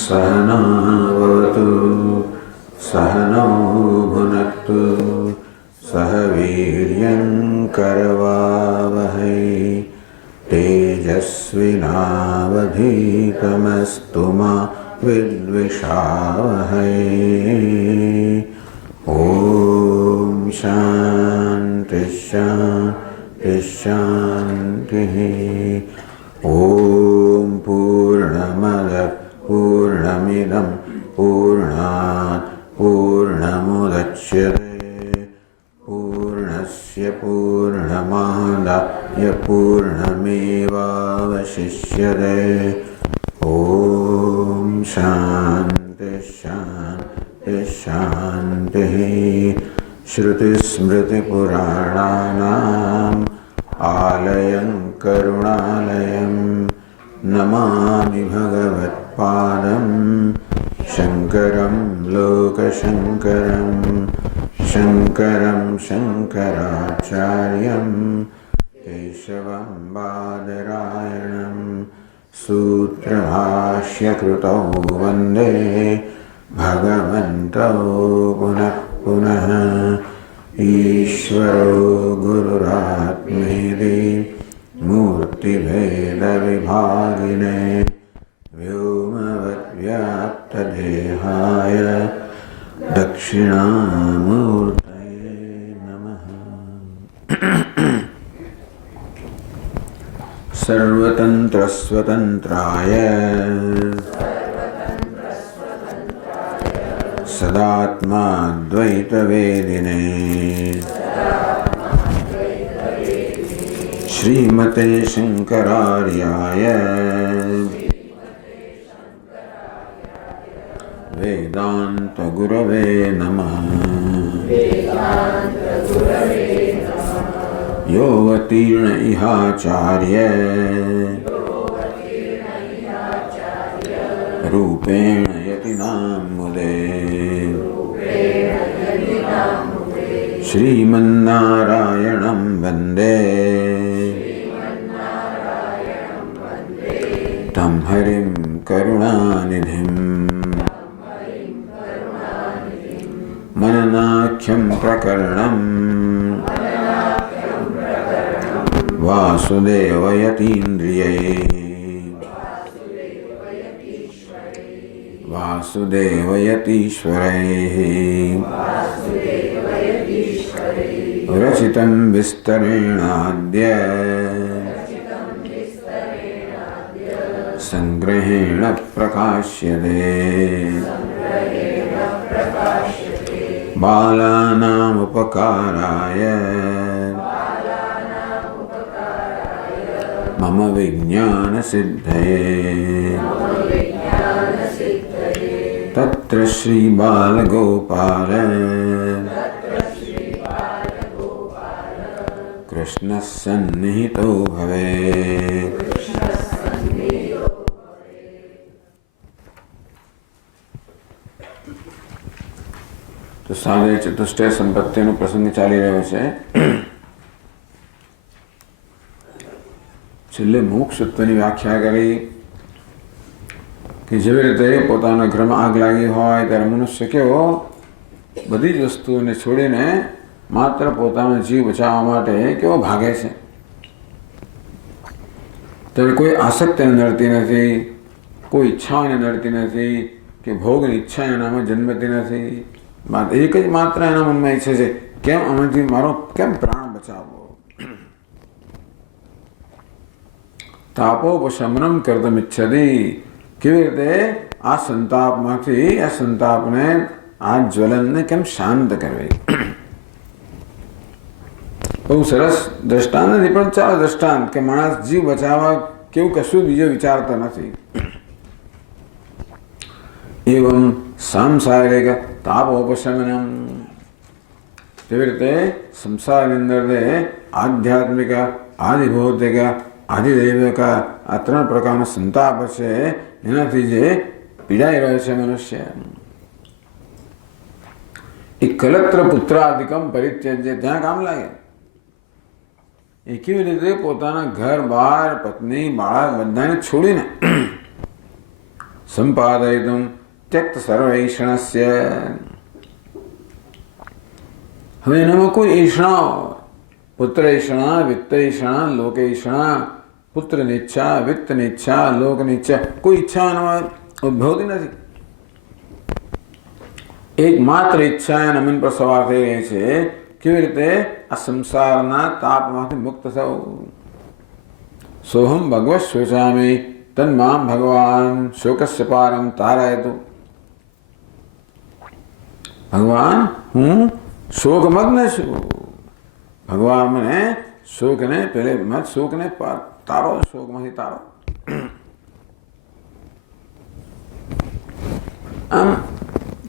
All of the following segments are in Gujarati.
सहनावतु सहनौ भुनक्तु सह वीर्यङ्करवावहै तेजस्विनावधीतमस्तु मा विद्विषावहै। ॐ शान्ति शान्ति शान्तिः। ॐ पूर्णमदः पूर्णमिदं पूर्णात् पूर्णमुदच्यते पूर्णस्य पूर्णमादाय पूर्णमेवावशिष्यते। ॐ शान्ति शान्ति शान्तिः। श्रुतिस्मृतिपुराणानाम् आलयं करुणालयं नमामि भगवत्पादं शङ्करं लोकशङ्करं शङ्करं शङ्कराचार्यं केशवं बादरायणं सूत्रभाष्यकृतौ वन्दे भगवन्तौ पुनः पुनः। ईश्वरो गुरुरात्मेति मूर्तिभेदविभागिने व्योमवद्व्याप्तदेहाय दक्षिणामूर्तये नमः। सर्वतन्त्रस्वतन्त्राय सदात्माद्वैतवेदिने श्रीमते शङ्करार्याय वेदान्तगुरवे नमः। योऽवतीर्ण इहाचार्य रूपेण यतिनां मुदे श्रीमन्नारायणं वन्दे तं हरिं करुणानिधिं मननाख्यं प्रकरणं वासुदेवयतीन्द्रिये वासुदेवयतीश्वरैः रचितं विस्तरेणाद्य संग्रहेण प्रकाश्यते। बालानामुपकाराय मम विज्ञानसिद्धये तत्र श्रीबालगोपाल कृष्णः सन्निहितो भवेत्। तो सारे चतुष्टय संपत्तिનો પ્રસંગ ચાલી રહ્યો છે। છેલ્લે મોક્ષ તત્વની વ્યાખ્યા કરી કે જેવી રીતે પોતાના ઘરમાં આગ લાગી હોય ત્યારે મનુષ્ય કેવો બધી જ વસ્તુઓને છોડીને માત્ર પોતાનો જીવ બચાવવા માટે કેવો ભાગે છે। ત્યારે કોઈ આસક્તિ નડતી નથી, કોઈ ઈચ્છાઓને નડતી નથી કે ભોગની ઈચ્છા એનામાં જન્મતી નથી। એક જ માત્ર એના મનમાં ઈચ્છે છે કેમ આમાંથી મારો કેમ પ્રાણ બચાવવો। તાપોપશમનમ કર્તુમિચ્છતિ, કેવી રીતે આ સંતાપમાંથી આ સંતાપને આ જ્વલનને કેમ શાંત કરવી। બહુ સરસ દ્રષ્ટાંત નથી પણ ચાલો દ્રષ્ટાંત કે માણસ જીવ બચાવવા કેવું કશું બીજો વિચારતા નથી। એવં સાંસારિક તાપોપશમનમ, તેવી રીતે સંસારની અંદર આધ્યાત્મિક આધિભૌતિક આધિદૈવિક આ ત્રણ પ્રકારનો સંતાપ છે એનાથી જે પીડાઈ રહ્યો છે મનુષ્ય એ કલત્ર પુત્રાદિકમ પરિત્યજ્ય ત્યાં કામ લાગે। એ કેવી રીતે પોતાના ઘર બાર પત્ની બાળક બધાને છોડીને સંપાદયિતુમ ત્યક્ત સર્વૈષણસ્ય. હવે એનામાં કોઈ ઈષણા, પુત્રૈષણા, વિત્તૈષણા, લોકૈષણા, પુત્રની ઈચ્છા, વિત્તની ઈચ્છા, લોકની ઈચ્છા, કોઈ ઈચ્છા એનામાં ઉદ્ભવતી નથી. એકમાત્ર ઈચ્છા એના મન પર સવાર થઈ રહી છે, કેવી રીતે આ સંસારના તાપમાંથી મુક્ત થવું. સોહમ ભગવત શોચામી તન્મામ ભગવાન શોકસ્ય પારમ તારયતુ. ભગવાન હું શોકમગ્ન છું, ભગવાન મને શોકને પહેલે મત શોકને તારો, શોકમાંથી તારો. આમ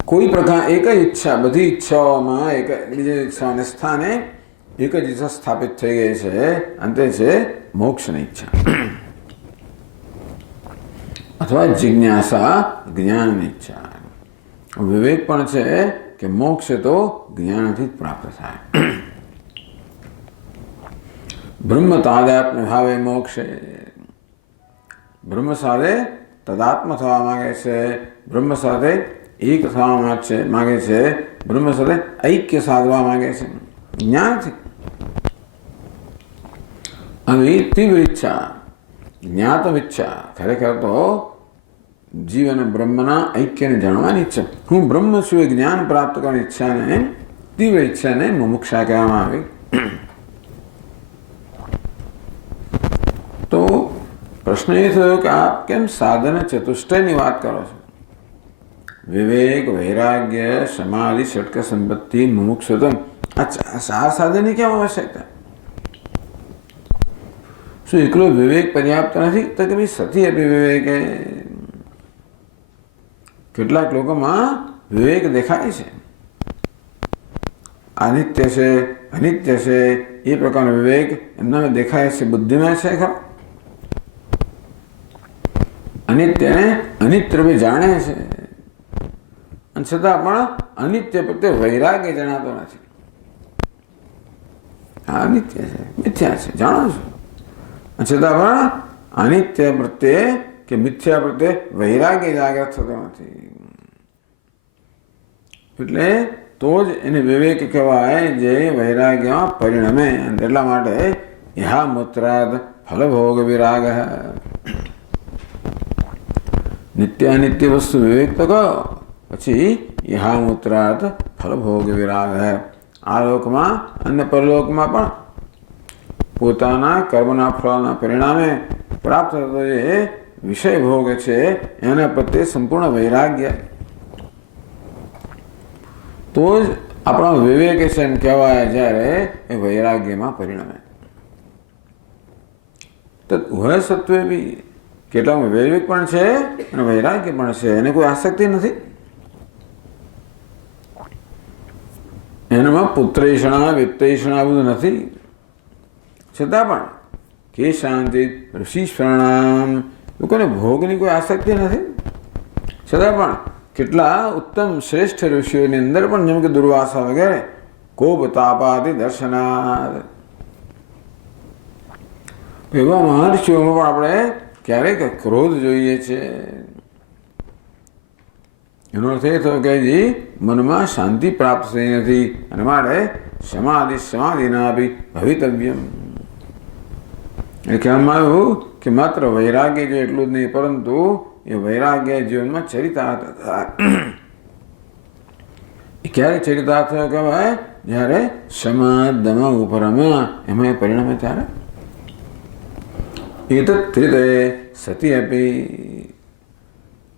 કોઈ પ્રકાર એક જ ઈચ્છા, બધી ઈચ્છાઓમાં એક બીજી ઈચ્છાઓને સ્થાને એક જ ઈચ્છા સ્થાપિત થઈ ગઈ છે, અંતે છે મોક્ષની ઈચ્છા અથવા જિજ્ઞાસા, જ્ઞાનની ઈચ્છા. વિવેક પણ છે કે મોક્ષ તો જ્ઞાનથી જ પ્રાપ્ત થાય. બ્રહ્મ તાદાત્મ્ય ભાવે મોક્ષે. બ્રહ્મ સાથે તદાત્મ થવા માંગે છે, બ્રહ્મ સાથે એક થવા માંગે છે, બ્રહ્મ સાથે ઐક્ય સાધવા માંગે છે જ્ઞાનથી. આવી તીવ્ર ઈચ્છા, જ્ઞાતમ ઈચ્છા, ખરેખર તો જીવ અને બ્રહ્મના ઐક્યને જાણવાની ઈચ્છા, હું બ્રહ્મ છું એ જ્ઞાન પ્રાપ્ત કરવાની ઈચ્છાને, તીવ્ર ઈચ્છાને મુમુક્ષા કહેવામાં આવી. તો પ્રશ્ન એ થયો કે આપ કેમ સાધન ચતુષ્ટયની વાત કરો છો? વિવેક, વૈરાગ્ય, સમાધિ, ષટક સંપત્તિ, મુમુક્ષુત્વમ, આ ચાર સાધનની કેમ આવશ્યકતા? શું એકલો વિવેક પર્યાપ્ત નથી? તો કે ભાઈ સતી અપી વિવેકે. કેટલાક લોકોમાં વિવેક દેખાય છે, અનિત્ય છે, અનિત્ય છે, એ પ્રકારનો વિવેક એમના દેખાય છે, બુદ્ધિમાં છે ખરો. અનિત્યને અનિત્ય રૂપે જાણે છે, અને છતાં પણ અનિત્ય પ્રત્યે વૈરાગ્ય જણાતો નથી. આ અનિત્ય છે, મિથ્યા છે, જાણો છો, અને છતાં પણ અનિત્ય પ્રત્યે કે મિથ્યા પ્રત્યે વૈરાગ્ય જાગૃત થતો નથી. એટલે તો જ એને વિવેક કહેવાય, જે વૈરાગ્યમાં પરિણમે. એટલા માટે યહા મૂત્રાદ ફલભોગ વિરાગ. નિત્ય અનિત્ય વસ્તુ વિવેક તો કહો, પછી યહા મૂત્રાદ ફલભોગ વિરાગ. આ લોકમાં અને પરલોકમાં પણ પોતાના કર્મના ફળના પરિણામે પ્રાપ્ત થતો જે વિષય ભોગ છે એના પ્રત્યે સંપૂર્ણ વૈરાગ્ય, તો જ આપણો વિવેક છે એમ કહેવાય, જ્યારે એ વૈરાગ્યમાં પરિણમે. તો હોય સત્વે બી કેટલામાં વિવેક પણ છે અને વૈરાગ્ય પણ છે, એને કોઈ આસક્તિ નથી. એનામાં પુત્રૈષણા, વિત્તૈષણા બધું નથી, છતાં પણ કે શાંતિ ઋષિસ્વરણામ, લોકોને ભોગની કોઈ આસક્તિ નથી, છતાં પણ કેટલા ઉત્તમ શ્રેષ્ઠ ઋષિઓની અંદર પણ, જેમ કે દુર્વાસા વગેરે, કોપ તાપાદિ દર્શનાદ, એવા મહર્ષિઓમાં પણ આપણે ક્યારેક ક્રોધ જોઈએ છે. એનો અર્થ એ થયો કે મનમાં શાંતિ પ્રાપ્ત થઈ નથી, અને માટે સમાધિના બી ભવિતવ્યમ. એ કહેવામાં આવ્યું કે માત્ર વૈરાગ્ય જો એટલું જ નહીં, પરંતુ એ વૈરાગ્ય જીવનમાં ચરિતાર્થ થાય. એ ક્યારે ચરિતાર્થ થયો કહેવાય? જ્યારે સમા દમ ઉપરમ એમાં પરિણામે ત્યારે. એ તો ત્રિદય સતી અપી.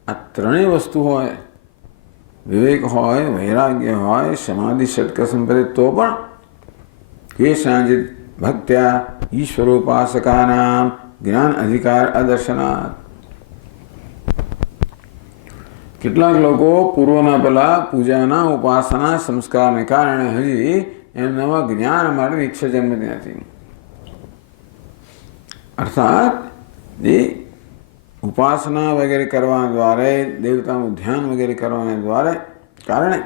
આ ત્રણેય વસ્તુ હોય, વિવેક હોય, વૈરાગ્ય હોય, સમાધિ, ષટક સંપત્તિ, તો પણ કે સાંજિત ભક્ત્યા ઈશ્વરોપાસકાનામ જ્ઞાન અધિકાર અદર્શનાત. કેટલાક લોકો પૂર્વના પેલા પૂજાના ઉપાસના સંસ્કારને કારણે હજી એમનામાં જ્ઞાન માટેની ઈચ્છા જન્મતી નથી. અર્થાત એ ઉપાસના વગેરે કરવા દ્વારા, દેવતાનું ધ્યાન વગેરે કરવાના દ્વારા કારણે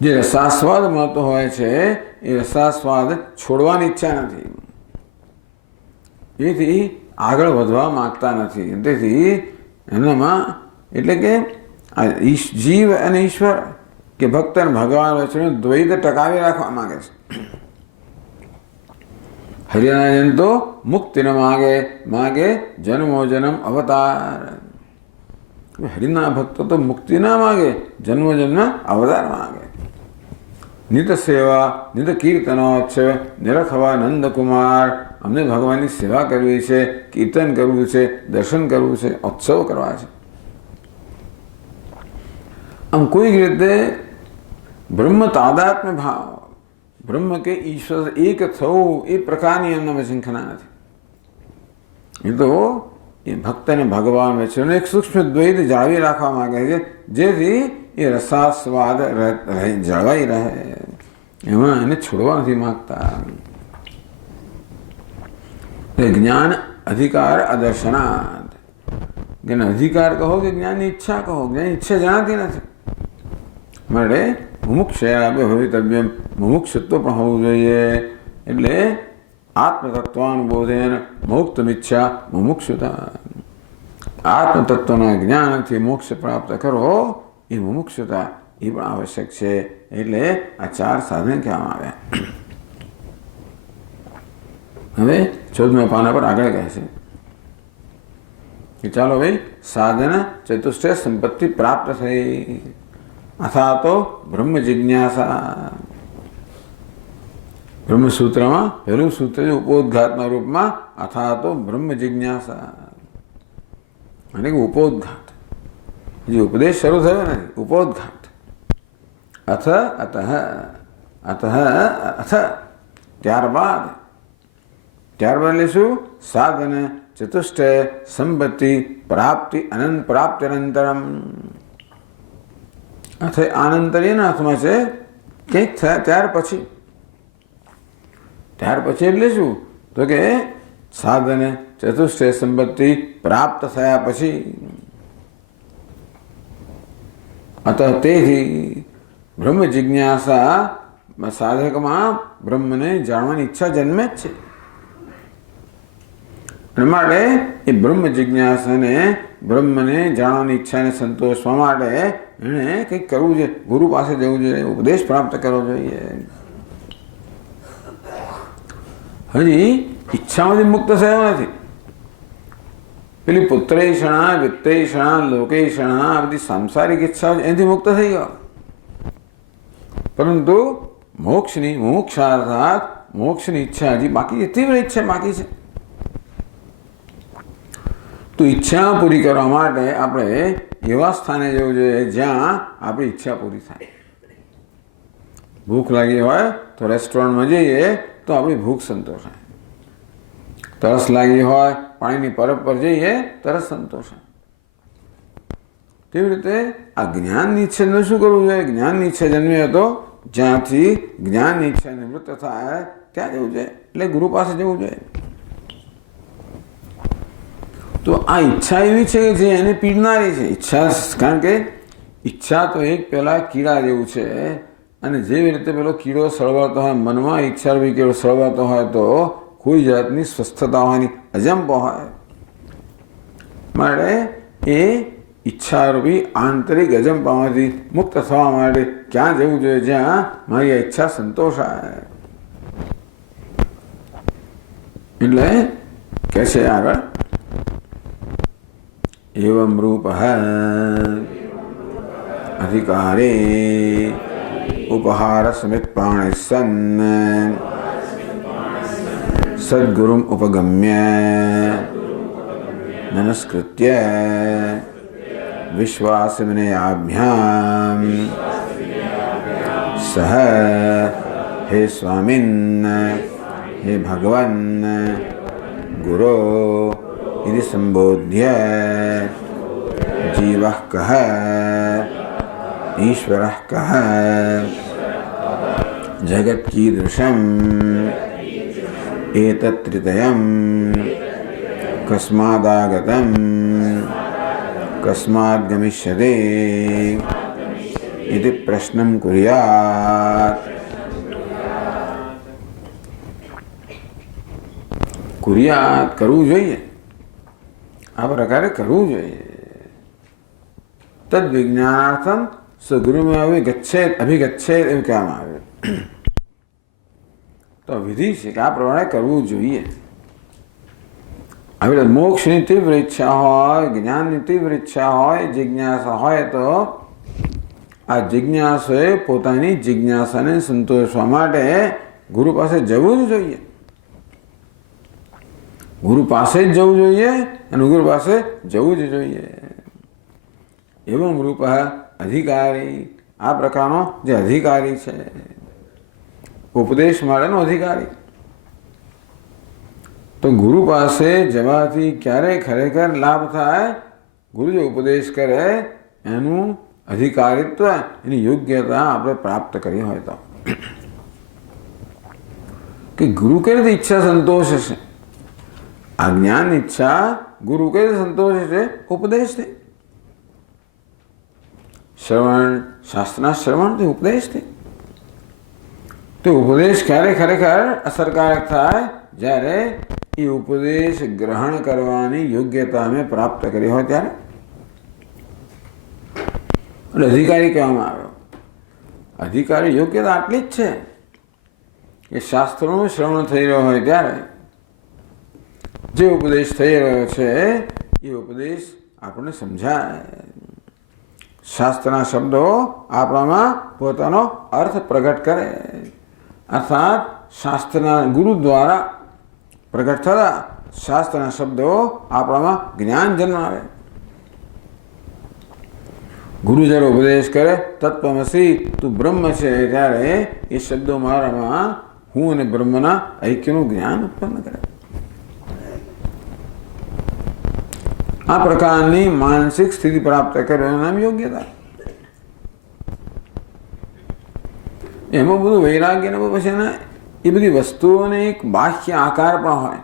જે રસાસ્વાદ મળતો હોય છે, એ રસાસ્વાદ છોડવાની ઈચ્છા નથી. એથી આગળ વધવા માગતા નથી. તેથી એનામાં એટલે કે આ જીવ અને ઈશ્વર કે ભક્ત અને ભગવાન વચ્ચેનો દ્વૈત ટકાવી રાખવા માગે છે. હરિનારાયણ તો મુક્તિ ન માગે જન્મો જન્મ અવતાર. હરિના ભક્તો તો મુક્તિ ના માગે, જન્મ જન્મ અવતાર માગે. નિત સેવા નિત કીર્તનો છે નિરખવા નંદકુમાર. અમને ભગવાનની સેવા કરવી છે, કીર્તન કરવું છે, દર્શન કરવું છે, ઉત્સવ કરવા છે. આમ કોઈક રીતે બ્રહ્મ તાદાત્મ્ય ભાવ, બ્રહ્મ કે ઈશ્વર એક થવું એ પ્રકારની એમના શંખના નથી. એ તો એ ભક્ત અને ભગવાન વચ્ચેનો એક સૂક્ષ્મ દ્વૈત જાળવી રાખવા માંગે છે, જેથી એ રસાસ્વાદ જળવાઈ રહે. એમાં એને છોડવા નથી માગતા. જ્ઞાન અધિકાર અદર્શનાદ. જ્ઞાન અધિકાર કહો કે જ્ઞાનની ઈચ્છા કહો, જ્ઞાનની ઈચ્છા જણાતી નથી. માટે મુમુક્ષયા ભવિતવ્ય, મુમુક્ષત્વ પણ હોવું જોઈએ. એટલે આત્મતત્વાનુબોધેન મોક્ષમિચ્છા મુમુક્ષુતા. આત્મતત્વના જ્ઞાનથી મોક્ષ પ્રાપ્ત કરો એ મુમુક્ષુતા એ પણ આવશ્યક છે. એટલે આ 4 સાધન કહેવામાં આવ્યા. હવે 14મા પાના પર આગળ કહે છે કે ચાલો ભાઈ સાધન ચતુષ્ટય સંપત્તિ પ્રાપ્ત થઈ. અથા તો બ્રહ્મ જિજ્ઞાસા. બ્રહ્મસૂત્રમાં પહેલું સૂત્ર છે ઉપોદ્ઘાતના રૂપમાં અથા તો બ્રહ્મ જિજ્ઞાસા. અને કે ઉપોદ્ઘાત જે ઉપદેશ શરૂ થયો ને, ઉપોદ્ઘાત. અથ અતઃ અથ અથ ત્યારબાદ એટલે શું? સાધન ચતુષ્ટય સંપત્તિ પ્રાપ્તિ અનંત પ્રાપ્તિ અનંતરમ. અથ આનંતરીયના અર્થમાં છે કંઈક થયા ત્યાર પછી. ત્યાર પછી એટલે શું? તો કે સાધન ચતુષ્ટય સંપત્તિ પ્રાપ્ત થયા પછી. અત તેથી બ્રહ્મ જિજ્ઞાસા સાધકમાં બ્રહ્મને જાણવાની ઈચ્છા જન્મે જ છે. માટે એ બ્રહ્મ જિજ્ઞાસાને, બ્રહ્મને જાણવાની ઈચ્છાને સંતોષવા માટે એણે કંઈક કરવું જોઈએ. ગુરુ પાસે જવું જોઈએ, ઉપદેશ પ્રાપ્ત કરવો જોઈએ. હજી ઈચ્છામાંથી મુક્ત થયો નથી. પેલી પુત્રેષણા, વિત્તેષણા, લોકેષણા, આ બધી સાંસારિક ઈચ્છાઓ એનાથી મુક્ત થઈ ગયો. પરંતુ મોક્ષની મુમુક્ષાર્થાત મોક્ષની ઈચ્છા હજી બાકી છે, તીવ્ર ઈચ્છા બાકી છે. તો ઈચ્છા પૂરી કરવા માટે આપણે એવા સ્થાને જવું જોઈએ જ્યાં આપણી ઈચ્છા પૂરી થાય. ભૂખ લાગી હોય તો રેસ્ટોરન્ટમાં જઈએ તો આપણી ભૂખ સંતોષાય. તરસ લાગી હોય પાણીની પરબ પર જઈએ તરસ સંતોષાય. તેવી રીતે આ જ્ઞાનની ઈચ્છાને શું કરવું જોઈએ? જ્ઞાનની ઈચ્છા જન્મી હતો જ્યાંથી જ્ઞાનની ઈચ્છા નિવૃત્ત થાય ત્યાં જવું જોઈએ. એટલે ગુરુ પાસે જવું જોઈએ. તો આ ઈચ્છા એવી છે કે જે એને પીડનારી છે. ઈચ્છા, કારણ કે ઈચ્છા તો એક પેલા કીડા જેવું છે. અને જેવી રીતે પેલો કીડો સળવાતો હોય મનમાં, ઈચ્છારૂપી કીડો સળવાતો હોય તો કોઈ જાતની સ્વસ્થતા હોવાની અજંપો હોય. માટે એ ઈચ્છારૂપી આંતરિક અજંપામાંથી મુક્ત થવા માટે ક્યાં જવું જોઈએ? જ્યાં મારી આ ઈચ્છા સંતોષાય. એટલે કે છે આગળ એવમ રૂપ અધિકારે ઉપહાર સમિત પ્રાણ સન્ન સદ્ગુરુમ ઉપગમ્ય નમસ્કૃત્ય વિશ્વાસ વિનયાભ્યામ સહ હે સ્વામિન હે ભગવન ગુરો इति संबोध्य जीवः कः ईश्वरः कः जगत् कीदृशम् एतत्त्रितयम् कस्मादागतम् कस्माद् गमिष्यते इति प्रश्नं कुर्यात्. कुर्यात् करવું જોઈએ. આ પ્રકારે કરવું જોઈએ. તદ વિજ્ઞાનાર્થમ સદગુરુમાં ગચ્છેત અભિગચ્છેત એવું કહેવામાં આવ્યું. તો વિધિ છે કે આ પ્રમાણે કરવું જોઈએ. આવી મોક્ષની તીવ્ર ઈચ્છા હોય, જ્ઞાનની તીવ્ર ઈચ્છા હોય, જિજ્ઞાસા હોય તો આ જિજ્ઞાસુએ પોતાની જિજ્ઞાસાને સંતોષવા માટે ગુરુ પાસે જવું જ જોઈએ. ગુરુ પાસે જ જવું જોઈએ અને ગુરુ પાસે જવું જ જોઈએ. એવમ રૂપ અધિકારી, આ પ્રકારનો જે અધિકારી છે, ઉપદેશ માટેનો અધિકારી, તો ગુરુ પાસે જવાથી ક્યારે ખરેખર લાભ થાય? ગુરુ જે ઉપદેશ કરે એનું અધિકારીત્વ, એની યોગ્યતા આપણે પ્રાપ્ત કરી હોય તો. કે ગુરુ કઈ રીતે ઈચ્છા સંતોષે છે? આ જ્ઞાન ઈચ્છા ગુરુ કઈ રીતે સંતોષે છે? ઉપદેશથી. શ્રવણ, શાસ્ત્રના શ્રવણથી, ઉપદેશથી. તો ઉપદેશ ક્યારે ખરેખર અસરકારક થાય? જ્યારે એ ઉપદેશ ગ્રહણ કરવાની યોગ્યતા અમે પ્રાપ્ત કરી હોય ત્યારે. એટલે અધિકારી કહેવામાં આવ્યો. અધિકારી યોગ્યતા આટલી જ છે કે શાસ્ત્રોનું શ્રવણ થઈ રહ્યો હોય ત્યારે જે ઉપદેશ થઈ રહ્યો છે એ ઉપદેશ આપણને સમજાય. શાસ્ત્રના શબ્દો આપણામાં પોતાનો અર્થ પ્રગટ કરે, અર્થાત શાસ્ત્રના ગુરુ દ્વારા પ્રગટ થતા શાસ્ત્રના શબ્દો આપણામાં જ્ઞાન જન્માવે. ગુરુ જ્યારે ઉપદેશ કરે તત્વમસી તું બ્રહ્મ છે, ત્યારે એ શબ્દો મારામાં હું અને બ્રહ્મના ઐક્યનું જ્ઞાન ઉત્પન્ન કરે. આ પ્રકારની માનસિક સ્થિતિ પ્રાપ્ત કરવાનું નામ યોગ્યતા. એમાં બધું વૈરાગ્ય ને પછી એના એ બધી વસ્તુઓને એક બાહ્ય આકાર પણ હોય.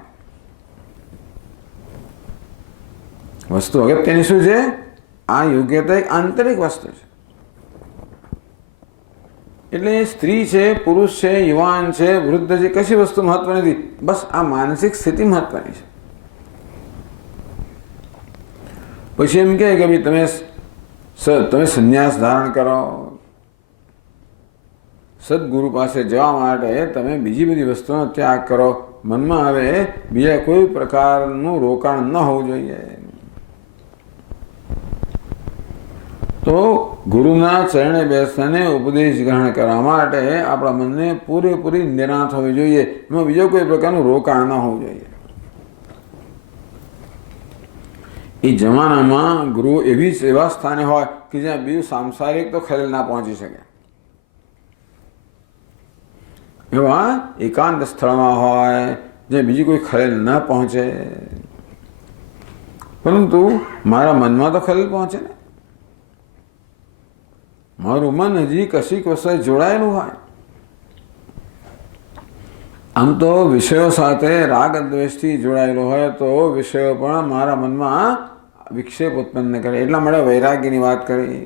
વસ્તુ અગત્યની શું છે? આ યોગ્યતા એક આંતરિક વસ્તુ છે. એટલે સ્ત્રી છે, પુરુષ છે, યુવાન છે, વૃદ્ધ છે, કશી વસ્તુ મહત્વ નથી. બસ આ માનસિક સ્થિતિ મહત્વની છે. પછી એમ કહે કે ભાઈ તમે સંન્યાસ ધારણ કરો, સદગુરુ પાસે જવા માટે તમે બીજી બધી વસ્તુનો ત્યાગ કરો. મનમાં હવે બીજા કોઈ પ્રકારનું રોકાણ ન હોવું જોઈએ. તો ગુરુના ચરણે બેસવાને ઉપદેશ ગ્રહણ કરવા માટે આપણા મનને પૂરેપૂરી નિરાંત હોવી જોઈએ. એમાં બીજો કોઈ પ્રકારનું રોકાણ ન હોવું જોઈએ. એ જમાનામાં ગુરુ એવા સ્થાને હોય કે જ્યાં બીજું સાંસારિક તો ખલેલ ના પહોંચી શકે. એવા એકાંત સ્થળમાં હોય જ્યાં બીજી કોઈ ખલેલ ન પહોંચે. પરંતુ મારા મનમાં તો ખલેલ પહોંચે ને. મારું મન હજી કશીક વસ્તુ જોડાયેલું હોય. આમ તો વિષયો સાથે રાગ દ્વેષથી જોડાયેલો હોય તો વિષયો પણ મારા મનમાં વિક્ષેપ ઉત્પન્ન કરે. એટલા માટે વૈરાગ્યની વાત કરી.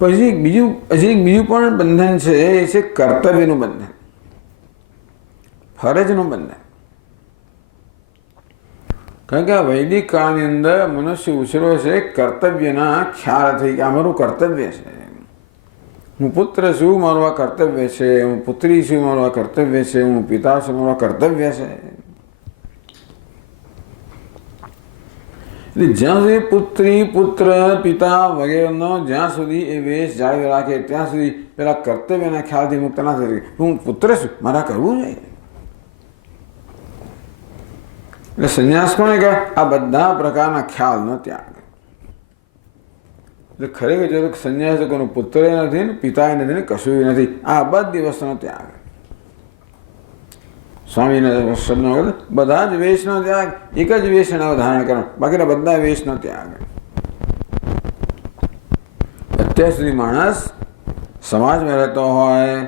પછી બીજું પણ બંધન છે, એ છે કર્તવ્યનું બંધન, ફરજનું બંધન. કારણ કે આ વૈદિક કાળની અંદર મનુષ્ય ઉછર્યો છે કર્તવ્યના ખ્યાલથી કે આ મારું કર્તવ્ય છે. હું પુત્ર છું, મારું આ કર્તવ્ય છે. હું પુત્રી છું, મારું આ કર્તવ્ય છે. હું પિતા છું, મારું આ કર્તવ્ય છે. એટલે જ્યાં સુધી પુત્રી, પુત્ર, પિતા વગેરેનો જ્યાં સુધી એ વેશ જાળવી રાખે ત્યાં સુધી પેલા કર્તવ્યના ખ્યાલથી મુક્ત ના થઈ શકે. હું પુત્ર છું, મારા કરવું જોઈએ. એટલે સંન્યાસ કોને કહે? આ બધા પ્રકારના ખ્યાલનો ત્યાગ. એટલે ખરેખર જો સંન્યાસ કોઈનો પુત્ર નથી ને પિતા નથી ને કશું નથી. આ બધી વસ્તુનો ત્યાગ. સ્વામીના શબ્દનો બધા જ વેશનો ત્યાગ, એક જ વેશના ધારણ કરવાનું, બાકીના બધા વેશનો ત્યાગ. અત્યાર સુધી માણસ સમાજમાં રહેતો હોય,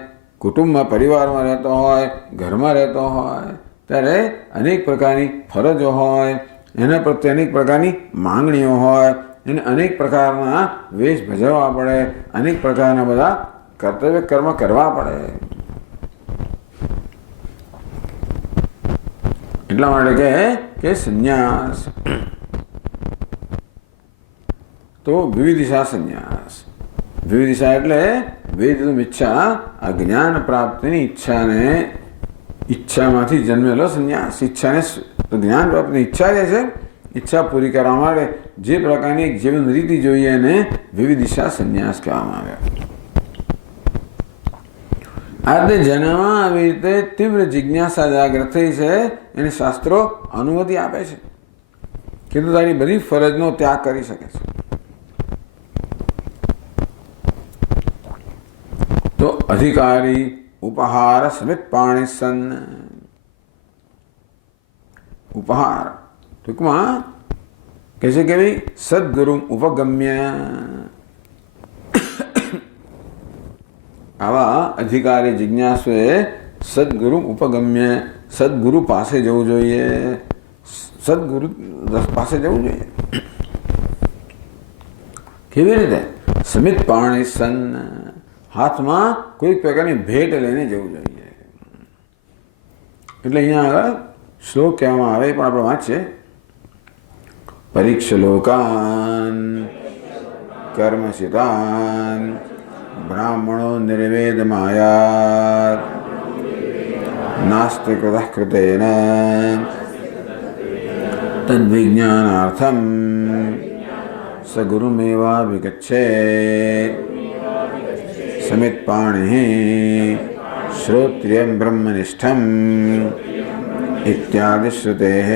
કુટુંબમાં પરિવારમાં રહેતો હોય, ઘરમાં રહેતો હોય, ત્યારે અનેક પ્રકારની ફરજો હોય, એના પ્રત્યે અનેક પ્રકારની માંગણીઓ હોય, એને અનેક પ્રકારના વેશ ભજવવા પડે, અનેક પ્રકારના બધા કર્તવ્ય કર્મ કરવા પડે. એટલા માટે કહે કે સંન્યાસ. તો વિવિધિશા સંન્યાસ. વિવિધિશા એટલે વેદિતુમ ઈચ્છા, આ જ્ઞાન પ્રાપ્તિની ઈચ્છાને, ઈચ્છામાંથી જન્મેલો સંન્યાસ. ઈચ્છાને, જ્ઞાન પ્રાપ્તિની ઈચ્છા જે છે, ઈચ્છા પૂરી કરવા માટે જે પ્રકારની એક જીવન રીતિ જોઈએ એને વિવિધિશા સંન્યાસ કહેવામાં આવ્યા. આજે જેનામાં આવી રીતે તીવ્ર જિજ્ઞાસા જાગૃત થઈ છે એને શાસ્ત્રો અનુમતિ આપે છે કે તું તારી બધી ફરજનો ત્યાગ કરી શકે છે. તો અધિકારી ઉપહાર સમિત પાણી સન. ઉપહાર ટૂંકમાં કહે છે કે ભાઈ સદગુરુ ઉપગમ્ય, આવા અધિકારી જિજ્ઞાસુએ સદગુરુ ઉપગમ્ય, સદગુરુ પાસે જવું જોઈએ. સદગુરુ પાસે જવું જોઈએ. કેવી રીતે? સમિત પાણી સન, હાથમાં કોઈ પ્રકારની ભેટ લઈને જવું જોઈએ. એટલે અહીંયા આગળ શ્લોક કહેવામાં આવે પણ આપણે વાંચીએ. પરીક્ષ લોકાન કર્મસિતાન બ્રાહ્મણો નિર્વેદ માયા નાસ્તિ કૃતઃ કૃતેન તદ્વિજ્ઞાનાર્થમ સ ગુરુમેવાભિગચ્છેત સમિત પાણિઃ શ્રોત્રિયં બ્રહ્મનિષ્ઠં ઇત્યાદિ શ્રુતેઃ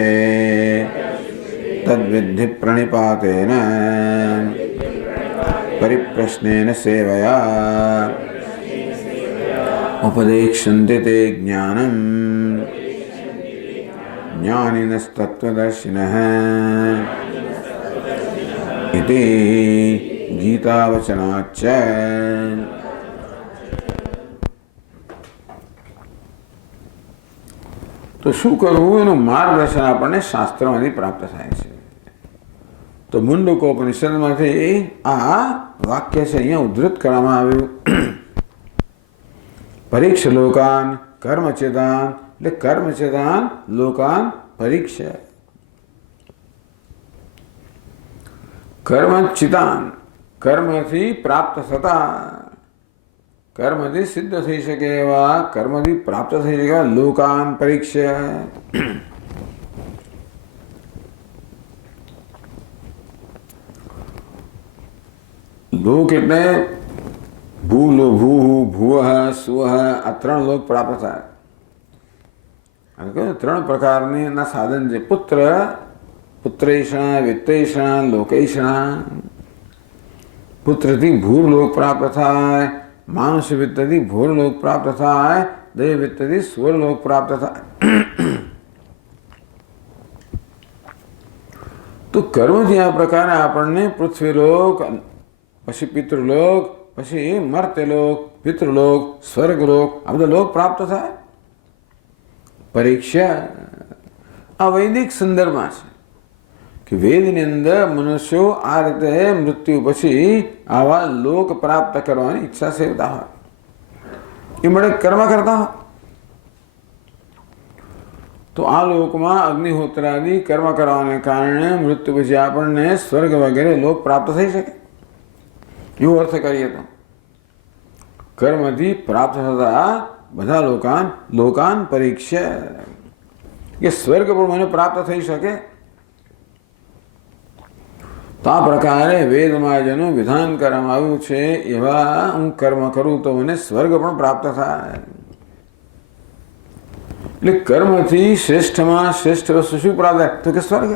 તદ્વિદ્ધિ પ્રણિપાતેન પરિપ્રશ્નેન સેવયા ઉપદેક્ષ્યન્તે તે જ્ઞાનમ જ્ઞાનિનસ્તત્વદર્શિનઃ ઇતિ ગીતાવચનાચ્ચ. તો શું કરવું એનું માર્ગદર્શન આપણને શાસ્ત્રમાંથી પ્રાપ્ત થાય છે. તો મુંડકોપનિષદમાંથી આ વાક્ય છે અહીંયા ઉદ્ધૃત કરવામાં આવ્યું. પરીક્ષ લોકાન કર્મચેતાન, એટલે કર્મચેતાન લોકાન પરીક્ષ. કર્મચિતાન, કર્મથી પ્રાપ્ત થતા, કર્મથી સિદ્ધ થઈ શકે એવા, કર્મથી પ્રાપ્ત થઈ શકે એવા લોકાન પરીક્ષ. લોક એટલે ભૂ ભૂવ સુહ, આ ત્રણ લોક પ્રાપ્ત થાય. ત્રણ પ્રકારના સાધન છે. પુત્ર, પુત્રેષણા, વિત્તેષણા, લોકેષણા. પુત્રથી ભૂર્લોક પ્રાપ્ત થાય, માનુષ વિત્તથી ભૂર્લોક પ્રાપ્ત થાય, દેવ વિત્તથી સ્વરલોક પ્રાપ્ત થાય. તો કર્મથી આ પ્રકારે આપણને પૃથ્વીલોક, પછી પિતૃલોક, પછી મર્ત્યલોક, પિતૃલોક, સ્વર્ગલોક, આ બધા લોક પ્રાપ્ત થાય. પરીક્ષા આ વૈદિક સંદર્ભમાં છે કે વેદની અંદર મનુષ્યો આ રીતે મૃત્યુ પછી આવા લોક પ્રાપ્ત કરવાની ઈચ્છા સેવતા હોય, એ મળે કર્મ કરતા હોય. તો આ લોકમાં અગ્નિહોત્રાદિ કર્મ કરવાને કારણે મૃત્યુ પછી આપણને સ્વર્ગ વગેરે લોક પ્રાપ્ત થઈ શકે. એવો અર્થ કરીએ તો કર્મથી પ્રાપ્ત થતા બધા લોકાન પરીક્ષા, કે સ્વર્ગ પણ મને પ્રાપ્ત થઈ શકે. તો આ પ્રકારે વેદમાં જેનું વિધાન કરવામાં આવ્યું છે એવા હું કર્મ કરું તો મને સ્વર્ગ પણ પ્રાપ્ત થાય. એટલે કર્મથી શ્રેષ્ઠમાં શ્રેષ્ઠ વસ્તુ શું પ્રાપ્ત થાય? તો કે સ્વર્ગ.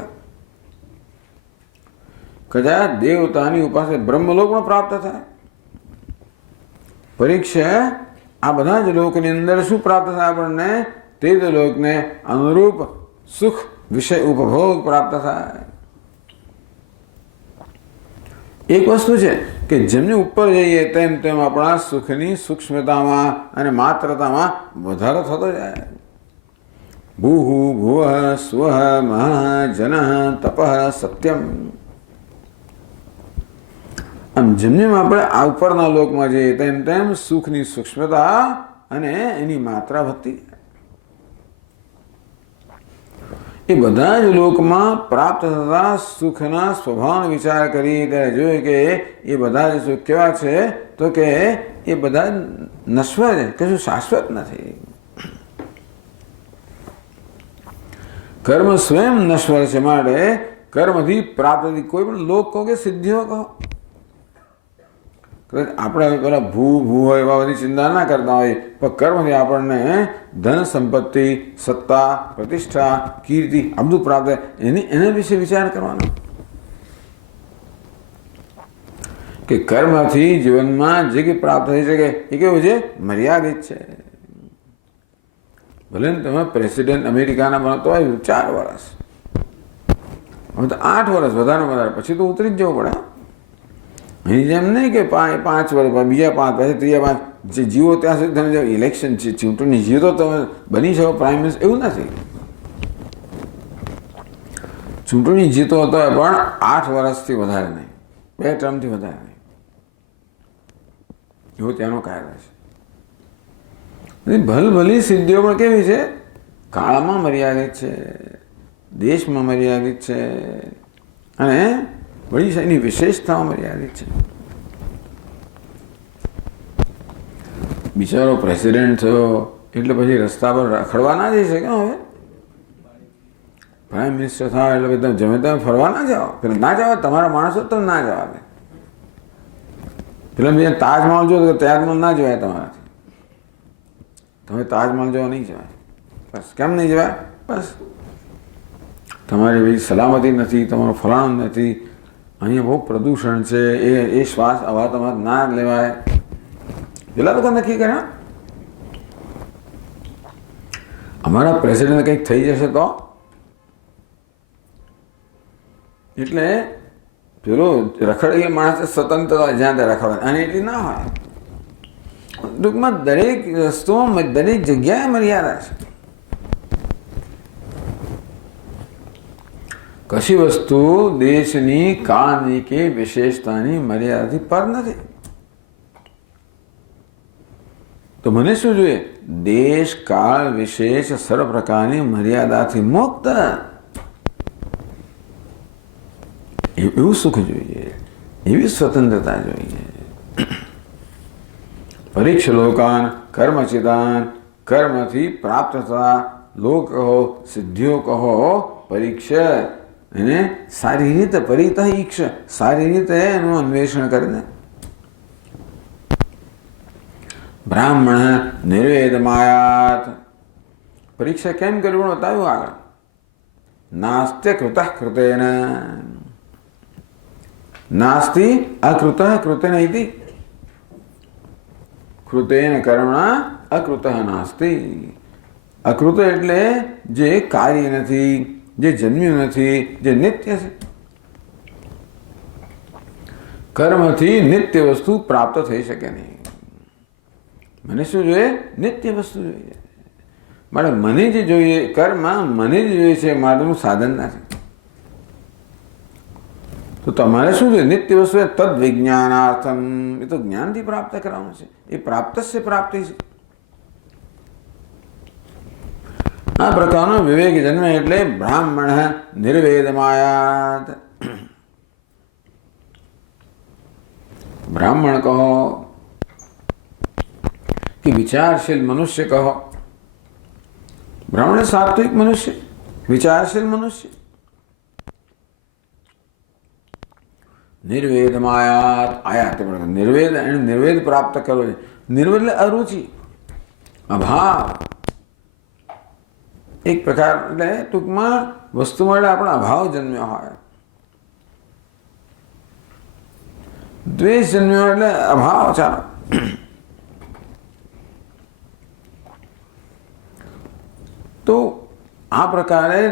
કદાચ દેવતાની ઉપાસે બ્રહ્મલોક પણ પ્રાપ્ત થાય. પરીક્ષા આ બધા જ લોકની અંદર શું પ્રાપ્ત થાય આપણને? તે જ લોકને અનુરૂપ સુખ વિષય ઉપભોગ પ્રાપ્ત થાય. એક વસ્તુ છે કે જેમની ઉપર જઈએ તેમ તેમ આપણા સુખની સૂક્ષ્મતામાં અને માત્રતામાં વધારો થતો જાય. ભૂહુ ભુવ સ્વ મહ જન તપ સત્યમ. આમ જેમ જેમ આપણે આ ઉપરના લોકમાં જઈએ તેમ તેમ સુખની સૂક્ષ્મતા અને એની માત્રા વધતી. એ બધા જ લોકમાં પ્રાપ્ત થતા સુખના સ્વભાવનો વિચાર કરી ત્યારે જોયું કે એ બધા જ સુખ કેવા છે, તો કે એ બધા નશ્વર છે, કશું શાશ્વત નથી. કર્મ સ્વયં નશ્વર છે, માટે કર્મથી પ્રાપ્ત થતી કોઈ પણ લોક કહો કે સિદ્ધિઓ કહો, આપણે પેલા ભૂ હોય એવા બધી ચિંતા ના કરતા હોય, પણ કર્મથી આપણને ધન સંપત્તિ, સત્તા, પ્રતિષ્ઠા, કીર્તિ આ બધું પ્રાપ્ત થાય, એના વિશે વિચાર કરવાનો કે કર્મથી જીવનમાં જે કંઈ પ્રાપ્ત થઈ શકે એ કેવું છે, મર્યાદિત છે. ભલે ને તમે પ્રેસિડેન્ટ અમેરિકાના બનતો હોય 4 વર્ષ, હવે તો 8 વર્ષ વધારે પછી તો ઉતરી જ જવું પડે. અહીં જેમ નહીં કે 5 વર્ષ, બીજા 5, પછી ત્રીજા 5, જે જીવો ત્યાં સુધી તમે જો ઇલેક્શન છે, ચૂંટણી જીવો તો તમે બની શકો પ્રાઇમ મિનિસ્ટર, એવું નથી. ચૂંટણી જીતો હતો પણ 8 વર્ષથી વધારે નહીં, 2 ટર્મથી વધારે નહીં, એવો ત્યાંનો કાયદો છે. ભલભલી સિદ્ધિઓ પણ કેવી છે, કાળમાં મર્યાદિત છે, દેશમાં મર્યાદિત છે, અને વળી એની વિશેષતાઓ મર્યાદિત છે. બિચારો પ્રેસિડેન્ટ થયો એટલે પછી રસ્તા પર રખડવા ના જઈ શકે. હવે પ્રાઇમ મિનિસ્ટર થાય એટલે તમે જમે તમે ફરવા ના જાઓ, પેલા ના જવા, તમારા માણસો તમે ના જવા દે. પેલા બીજા તાજમહલ જો તો તાજમહલ ના જવાય તમારાથી, તમે તાજમહલ જોવા નહીં જવાય. બસ કેમ નહીં જવાય? બસ તમારી બી સલામતી નથી, તમારું ફલાણું નથી, અહીંયા બહુ પ્રદૂષણ છે, એ શ્વાસ હવા તમારે ના લેવાય. પેલા લોકો નક્કી કર્યા. અમારા પ્રેસિડેન્ટ કંઈક થઈ જશે તો, એટલે પેલો રખડેલી માણસ સ્વતંત્ર જ્યાં ત્યાં રખડવા, અને એટલી ના હોય. ટૂંકમાં દરેક વસ્તુમાં દરેક જગ્યાએ મર્યાદા છે. કશી વસ્તુ દેશની, કાળની કે વિશેષતાની મર્યાદાથી પર નથી. તો મને શું જોઈએ? દેશ, કાળ, વિશેષ સર્વ પ્રકારની મર્યાદાથી મુક્ત એવું સુખ જોઈએ, એવી સ્વતંત્રતા જોઈએ. પરીક્ષ લોકાન કર્મચિદાન, કર્મથી પ્રાપ્ત થતા લોક કહો, સિદ્ધિઓ કહો, પરીક્ષા એને સારી રીતે પરિતઃ ઈક્ષ, સારી રીતે એનું અન્વેષણ કરીને. બ્રાહ્મણ નિર્વેદ માયાત, પરીક્ષા કેમ કરવી બતાવ્યું આગળ. નાસ્ત્ય કૃતઃ કૃતેન, નાસ્તિ અકૃતઃ કૃતેન ઇતિ, કૃતેન કર્મણા અકૃતઃ નાસ્તિ. અકૃત એટલે જે કાર્ય નથી, જે જન્મ્યું નથી, જે નિત્ય છે. કર્મથી નિત્ય વસ્તુ પ્રાપ્ત થઈ શકે નહીં. મને શું જોઈએ? નિત્ય વસ્તુ જોઈએ. મારે મને જે જોઈએ, કર્મ મને જ જોઈએ છે, મારું સાધન નથી. તો તમારે શું જોઈએ? નિત્ય વસ્તુ તદ વિજ્ઞાનાર્થમ, એ તો જ્ઞાનથી પ્રાપ્ત કરવાનું છે. એ પ્રાપ્તસ્ય પ્રાપ્તિ છે. આ પ્રકારનો વિવેક જન્મે એટલે બ્રાહ્મણ નિર્વેદમાયાત. બ્રાહ્મણ કહો કે વિચારશીલ મનુષ્ય કહો. બ્રાહ્મણ સાત્વિક મનુષ્ય, વિચારશીલ મનુષ્ય. નિર્વેદ માયાત, આયાત નિર્વેદ, એને નિર્વેદ પ્રાપ્ત કરવો છે. નિર્વેદ એટલે અરુચિ, અભાવ. એક પ્રકાર એટલે ટૂંકમાં વસ્તુ માટે આપણો અભાવ જન્મ્યો હોય. દ્વેષ જન્મ્યો એટલે અભાવ. ચાલો, તો આ પ્રકારે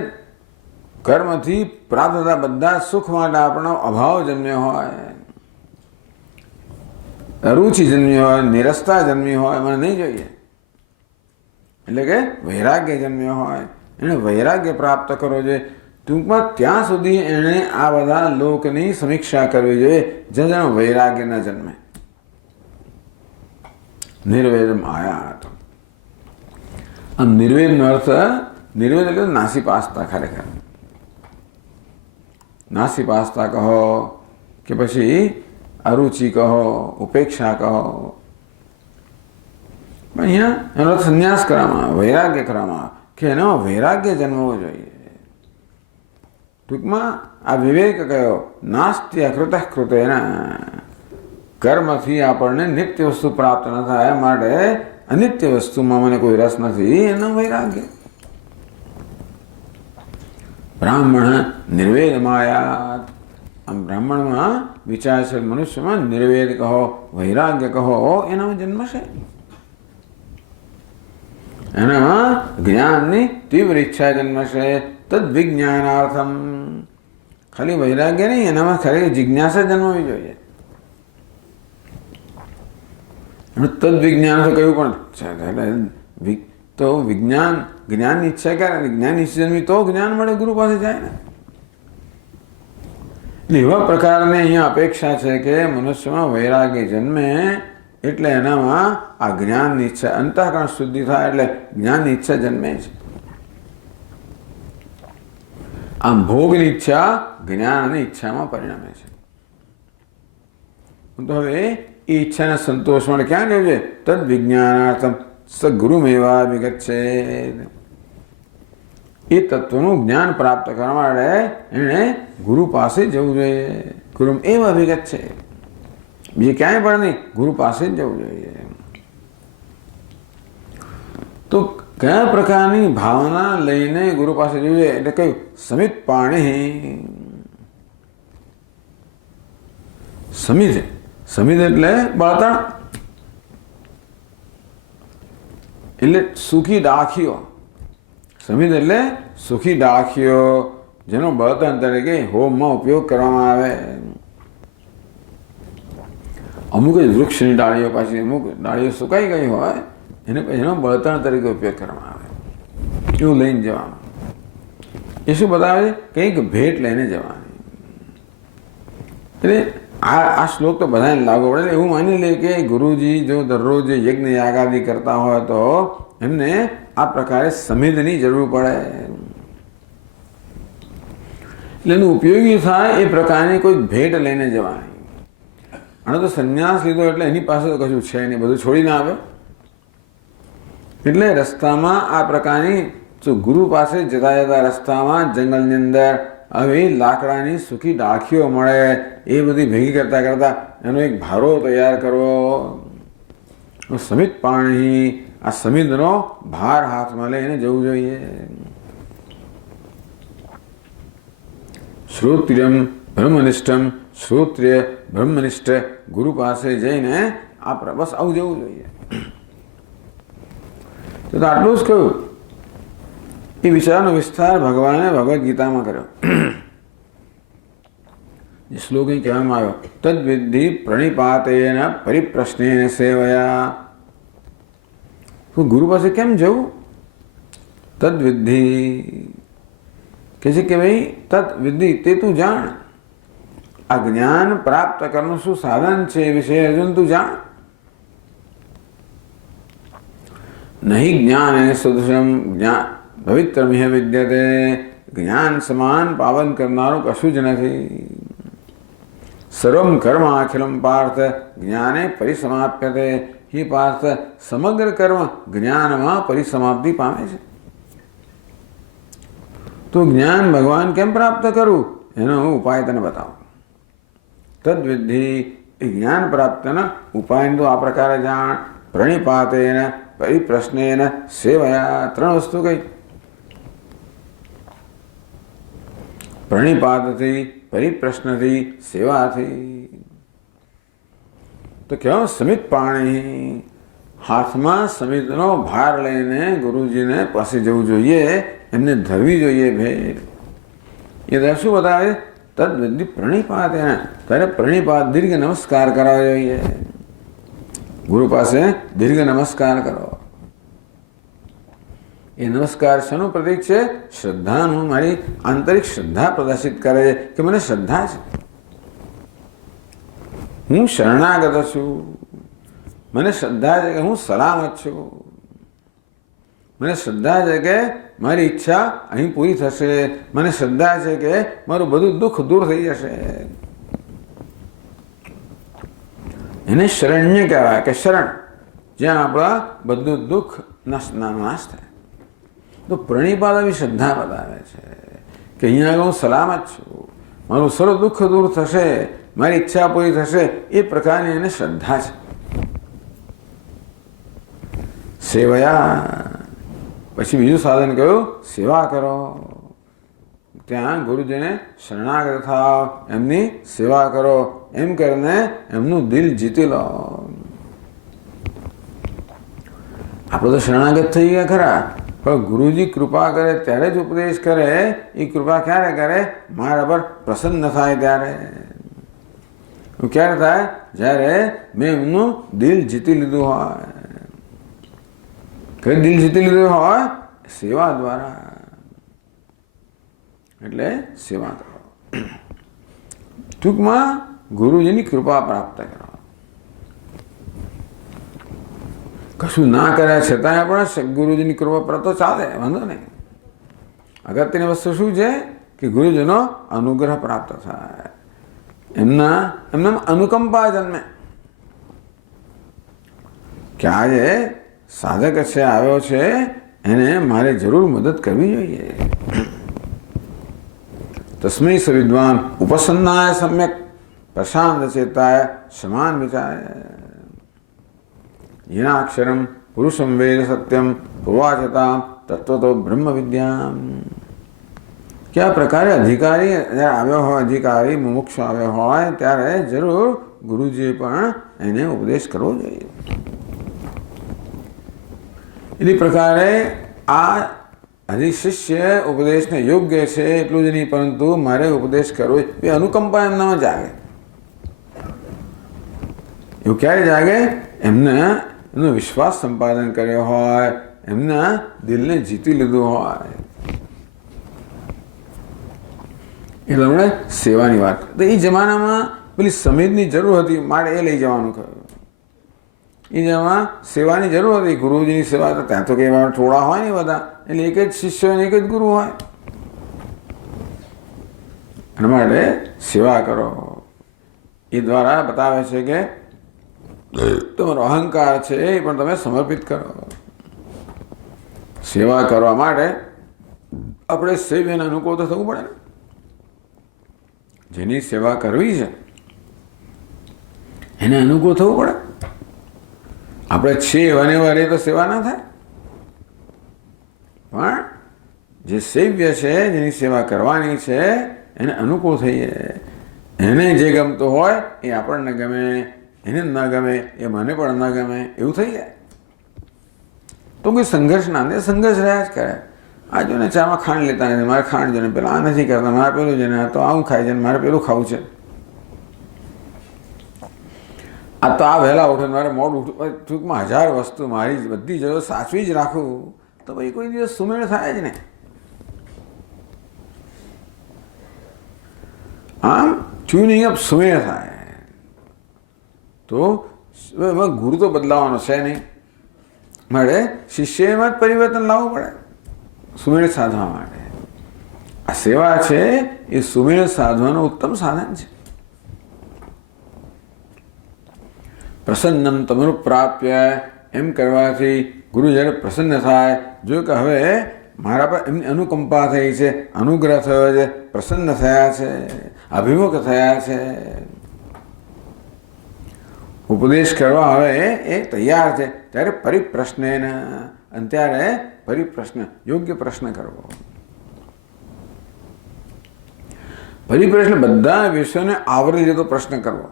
કર્મથી પ્રાપ્ત થતા બધા સુખ માટે આપણો અભાવ જન્મ્યો હોય, અરુચિ જન્મી હોય, નિરસતા જન્મી હોય, મને નહીં જોઈએ. એટલે કે વૈરાગ્ય જન્મ્યો હોય, એને વૈરાગ્ય પ્રાપ્ત કરવો જોઈએ. ટૂંકમાં ત્યાં સુધી એણે આ બધા લોકની સમીક્ષા કરવી જોઈએ જ્યાં વૈરાગ્ય ન જન્મે. નિર્વેદમ આયાત. આમ નિર્વેદનો અર્થ નિર્વેદ એટલે નાસીપાસતા. ખરેખર નાસીપાસતા કહો કે પછી અરુચિ કહો, ઉપેક્ષા કહો, અહીંયા એનો સંન્યાસ કરવામાં આવે, વૈરાગ્ય કરવામાં આવે કે એનો વૈરાગ્ય જન્મવો જોઈએ. ટૂંકમાં આ વિવેક કયો, નાસ્તિ અકૃત કૃતેન, કર્મથી આપણને નિત્ય વસ્તુ પ્રાપ્ત ન થાય માટે અનિત્ય વસ્તુમાં મને કોઈ રસ નથી, એનો વૈરાગ્ય. બ્રાહ્મણ નિર્વેદમાયાત, આમ બ્રાહ્મણમાં વિચારશીલ મનુષ્યમાં નિર્વેદ કહો, વૈરાગ્ય કહો, એનો જન્મ છે. એનામાં જ્ઞાનની તીવ્ર ઈચ્છા જન્મશે. તદ વિજ્ઞાનાર્થમ, ખાલી વૈરાગ્ય નહીં, એનામાં ખાલી જિજ્ઞાસા જન્મવી જોઈએ. તદ વિજ્ઞાન તો કહ્યું પણ તો વિજ્ઞાન, જ્ઞાનની ઈચ્છા ક્યારે? જ્ઞાનની ઈચ્છા જન્મી તો જ્ઞાન મળે, ગુરુ પાસે જાય ને. એવા પ્રકારની અહીંયા અપેક્ષા છે કે મનુષ્યમાં વૈરાગ્ય જન્મે એટલે એનામાં આ જ્ઞાનની ઈચ્છા, અંતઃકરણ શુદ્ધિ થાય એટલે જ્ઞાનની ઈચ્છા જન્મે છે. આમ ભોગની ઈચ્છા જ્ઞાનની ઈચ્છામાં પરિણમે છે. તો હવે એ ઈચ્છાના સંતોષ માટે ક્યાં જવું છે? તદ વિજ્ઞાનાર્થમ સગુરુમેવા વિગચ્છે. એ તત્વનું જ્ઞાન પ્રાપ્ત કરવા માટે એણે ગુરુ પાસે જવું જોઈએ. ગુરુ એવા વિગચ્છે, બીજે ક્યાંય પણ નહીં, ગુરુ પાસે જ જવું જોઈએ. તો કયા પ્રકારની ભાવના લઈને ગુરુ પાસે જવું જોઈએ? એટલે કયું? સમિત પાણી. સમિત, સમિત એટલે બળતણ, એટલે સુખી ડાખીઓ. સમિત એટલે સુખી ડાખીઓ, જેનો બળતણ તરીકે હોમમાં ઉપયોગ કરવામાં આવે. અમુક જ વૃક્ષની ડાળીઓ પાછી, અમુક ડાળીઓ સુકાઈ ગઈ હોય એને પછી એનો બળતણ તરીકે ઉપયોગ કરવામાં આવે. એવું લઈને જવાનું. એ શું બતાવે છે? કંઈક ભેટ લઈને જવાની. એટલે આ શ્લોક તો બધાને લાગુ પડે. એવું માની લે કે ગુરુજી જો દરરોજ યજ્ઞ યાગાદી કરતા હોય તો એમને આ પ્રકારે સમિધની જરૂર પડે. એટલે એનું ઉપયોગી થાય એ પ્રકારની કોઈ ભેટ લઈને જવાની. અને તો સંન્યાસ લીધો એટલે એની પાસે તો કશું છે નહીં, બધું છોડીને આવે. એટલે રસ્તામાં આ પ્રકારની, જો ગુરુ પાસે જતા જતા રસ્તામાં જંગલની અંદર હવે લાકડાની સૂકી ડાળખીઓ મળે, એ બધી ભેગી કરતા કરતા એનો એક ભારો તૈયાર કરવો. સમિત પાણી, આ સમિતનો ભાર હાથમાં લઈને જવું જોઈએ. શ્રોત્રિયમ બ્રહ્મનિષ્ઠમ, શ્રોત્રિય બ્રહ્મનિષ્ઠ ગુરુ પાસે જઈને આપણે બસ આવું જવું જોઈએ. તો આટલું જ કહ્યું. એ વિચારનો વિસ્તાર ભગવાને ભગવદ્ ગીતામાં કર્યો. શ્લોક અહીં કહેવામાં આવ્યો, તદ્વિધિ પ્રણિપાતેન પરિપ્રશ્નેન સેવયા. ગુરુ પાસે કેમ જવું? તદ્વિધિ કે છે કે ભાઈ તદ્વિધિ, તે તું જાણ. આ જ્ઞાન પ્રાપ્ત કરવાનું શું સાધન છે એ વિશે અર્જુન તું જાણ. નહીં જ્ઞાન એને સદૃશમ જ્ઞાન પવિત્રમિહ વિદ્યતે. જ્ઞાન સમાન પાવન કરનારું કશું જ નથી. સર્વમ કર્મ અખિલમ પાર્થ જ્ઞાને પરિસમાપ્યતે. હે પાર્થ, સમગ્ર કર્મ જ્ઞાનમાં પરિસમાપ્તિ પામે છે. તો જ્ઞાન ભગવાન કેમ પ્રાપ્ત કરવું એનો હું ઉપાય તને બતાવું. તદ્વિધિ, એ જ્ઞાન પ્રાપ્તના ઉપાય તો આ પ્રકારે જાણ. પ્રણિપાતેન પરિપ્રશ્નેન સેવયા. ત્રણ વસ્તુ કઈ? પ્રણિપાતથી, પરિપ્રશ્નથી, સેવાથી. તો કેવો? સમિત પાણી, હાથમાં સમિતનો ભાર લઈને ગુરુજીને પાસે જવું જોઈએ, એમને ધરવી જોઈએ ભેટ. એ શું બતાવે? તદ્વિધિ પ્રણિપાત. ત્યારે પ્રણિપાત દીર્ઘ નમસ્કાર કરાવવો જોઈએ. ગુરુ પાસે દીર્ઘ નમસ્કાર કરો. એ નમસ્કાર શાનું પ્રતીક છે? શ્રદ્ધાનું. મારી આંતરિક શ્રદ્ધા પ્રદર્શિત કરે છે કે મને શ્રદ્ધા છે, હું શરણાગત છું, મને શ્રદ્ધા છે કે હું સલામત છું, મને શ્રદ્ધા છે કે મારી ઈચ્છા અહીં પૂરી થશે, મને શ્રદ્ધા છે કે મારું બધું દુઃખ દૂર થઈ જશે. એને શરણ્ય કહેવાય કે શરણ, જ્યાં આપણા બધું દુઃખ નાશ થાય. તો પ્રણિપાત આવી શ્રદ્ધા બતાવે છે કે અહીંયા આગળ હું સલામત છું, મારું સર્વ દુઃખ દૂર થશે, મારી ઈચ્છા પૂરી થશે, એ પ્રકારની એને શ્રદ્ધા છે. સેવયા, પછી બીજું સાધન કયું? સેવા કરો. ત્યાં ગુરુજીને શરણાગત થાવ, એમની સેવા કરો, એમ કરીને એમનું દિલ જીતી લો. આપણે તો શરણાગત થઈ ગયા ખરા, પણ ગુરુજી કૃપા કરે ત્યારે જ ઉપદેશ કરે. એ કૃપા ક્યારે કરે? મારા પર પ્રસન્ન થાય ત્યારે. ક્યારે થાય? જ્યારે મેં એમનું દિલ જીતી લીધું હોય. કઈ દિલ જીતી લીધું હોય? સેવા દ્વારા. એટલે સેવા કરો. ટૂંકમાં ગુરુજીની કૃપા પ્રાપ્ત કરો. કશું ના કર્યા છતાંય પણ ગુરુજીની કૃપા પ્રાપ્ત તો ચાલે, વાંધો નહીં. અગત્યની વસ્તુ શું છે કે ગુરુજીનો અનુગ્રહ પ્રાપ્ત થાય, એમના અનુકંપા જન્મે. કે આજે સાધક છે, આવ્યો છે, એને મારે જરૂર મદદ કરવી જોઈએ. તસ્મૈ સ વિદ્વાન ઉપસન્નાય સમ્યક પ્રશાંત ચેતાય સમાન વિચાય યનાક્ષરમ પુરુષમ વેદ સત્યમ પૂર્વાચતા તત્વતો બ્રહ્મ વિદ્યા. કયા પ્રકારે અધિકારી આવ્યો હોય, અધિકારી મુમુક્ષ આવ્યો હોય ત્યારે જરૂર ગુરુજીએ પણ એને ઉપદેશ કરવો જોઈએ. એની પ્રકારે આ હજી શિષ્ય ઉપદેશને યોગ્ય છે એટલું જ નહીં, પરંતુ મારે ઉપદેશ કરવો એ અનુકંપા એમનામાં જાગે. એવું ક્યારે જાગે? એમનો વિશ્વાસ સંપાદન કર્યો હોય, એમના દિલને જીતી લીધું હોય. એટલે હમણે સેવાની વાત. તો એ જમાનામાં પેલી સમિતની જરૂર હતી, મારે એ લઈ જવાનું કહ્યું. એ જેમાં સેવાની જરૂર હતી, ગુરુજીની સેવા. તો ત્યાં તો કઈ થોડા હોય ને બધા, એટલે એક જ શિષ્ય એક જ ગુરુ હોય. એના માટે સેવા કરો. એ દ્વારા બતાવે છે કે તમારો અહંકાર છે એ પણ તમે સમર્પિત કરો. સેવા કરવા માટે આપણે સેવ્યને અનુકૂળ તો થવું પડે ને. જેની સેવા કરવી છે એને અનુકૂળ થવું પડે. આપણે છે વને વરે તો સેવા ના થાય. પણ જે સેવ્ય છે, જેની સેવા કરવાની છે, એને અનુકૂળ થઈએ. એને જે ગમતું હોય એ આપણને ગમે, એને ન ગમે એ મને પણ ન ગમે, એવું થઈ જાય તો કોઈ સંઘર્ષ ના થાય. સંઘર્ષ રહ્યા જ કરે. આ જો ને ચામાં ખાંડ લેતા નથી, મારે ખાંડ છે ને, પેલા આ નથી કરતા, મારે પેલું છે ને, તો આવું ખાય છે ને, મારે પેલું ખાવું છે. આ તો આ વહેલા ઉઠે, મારે મોડું ઉઠવું, ટૂંકમાં 1000 વસ્તુ મારી બધી જરૂર સાચવી જ રાખું, તો ભાઈ કોઈ દિવસ સુમેળ થાય જ ને. આમ ટ્યુનિંગ અપ સુમેળ થાય તો ગુરુ તો બદલાવાનો છે નહીં. મારે શિષ્યમાં જ પરિવર્તન લાવવું પડે સુમેળ સાધવા માટે. આ સેવા છે એ સુમેળ સાધવાનું ઉત્તમ સાધન છે. પ્રસન્નમ તમનુપ્રાપ્ય, એમ કરવાથી ગુરુ જ્યારે પ્રસન્ન થાય, જો કે હવે મારા પર એમની અનુકંપા થઈ છે, અનુગ્રહ થયો છે, પ્રસન્ન થયા છે, અભિમુખ થયા છે, ઉપદેશ કરવા હવે એ તૈયાર છે, ત્યારે પરિપ્રશ્ન, અને ત્યારે પરિપ્રશ્ન યોગ્ય પ્રશ્ન કરવો. પરિપ્રશ્ન બધા વિષયોને આવરી લેતો પ્રશ્ન કરવો.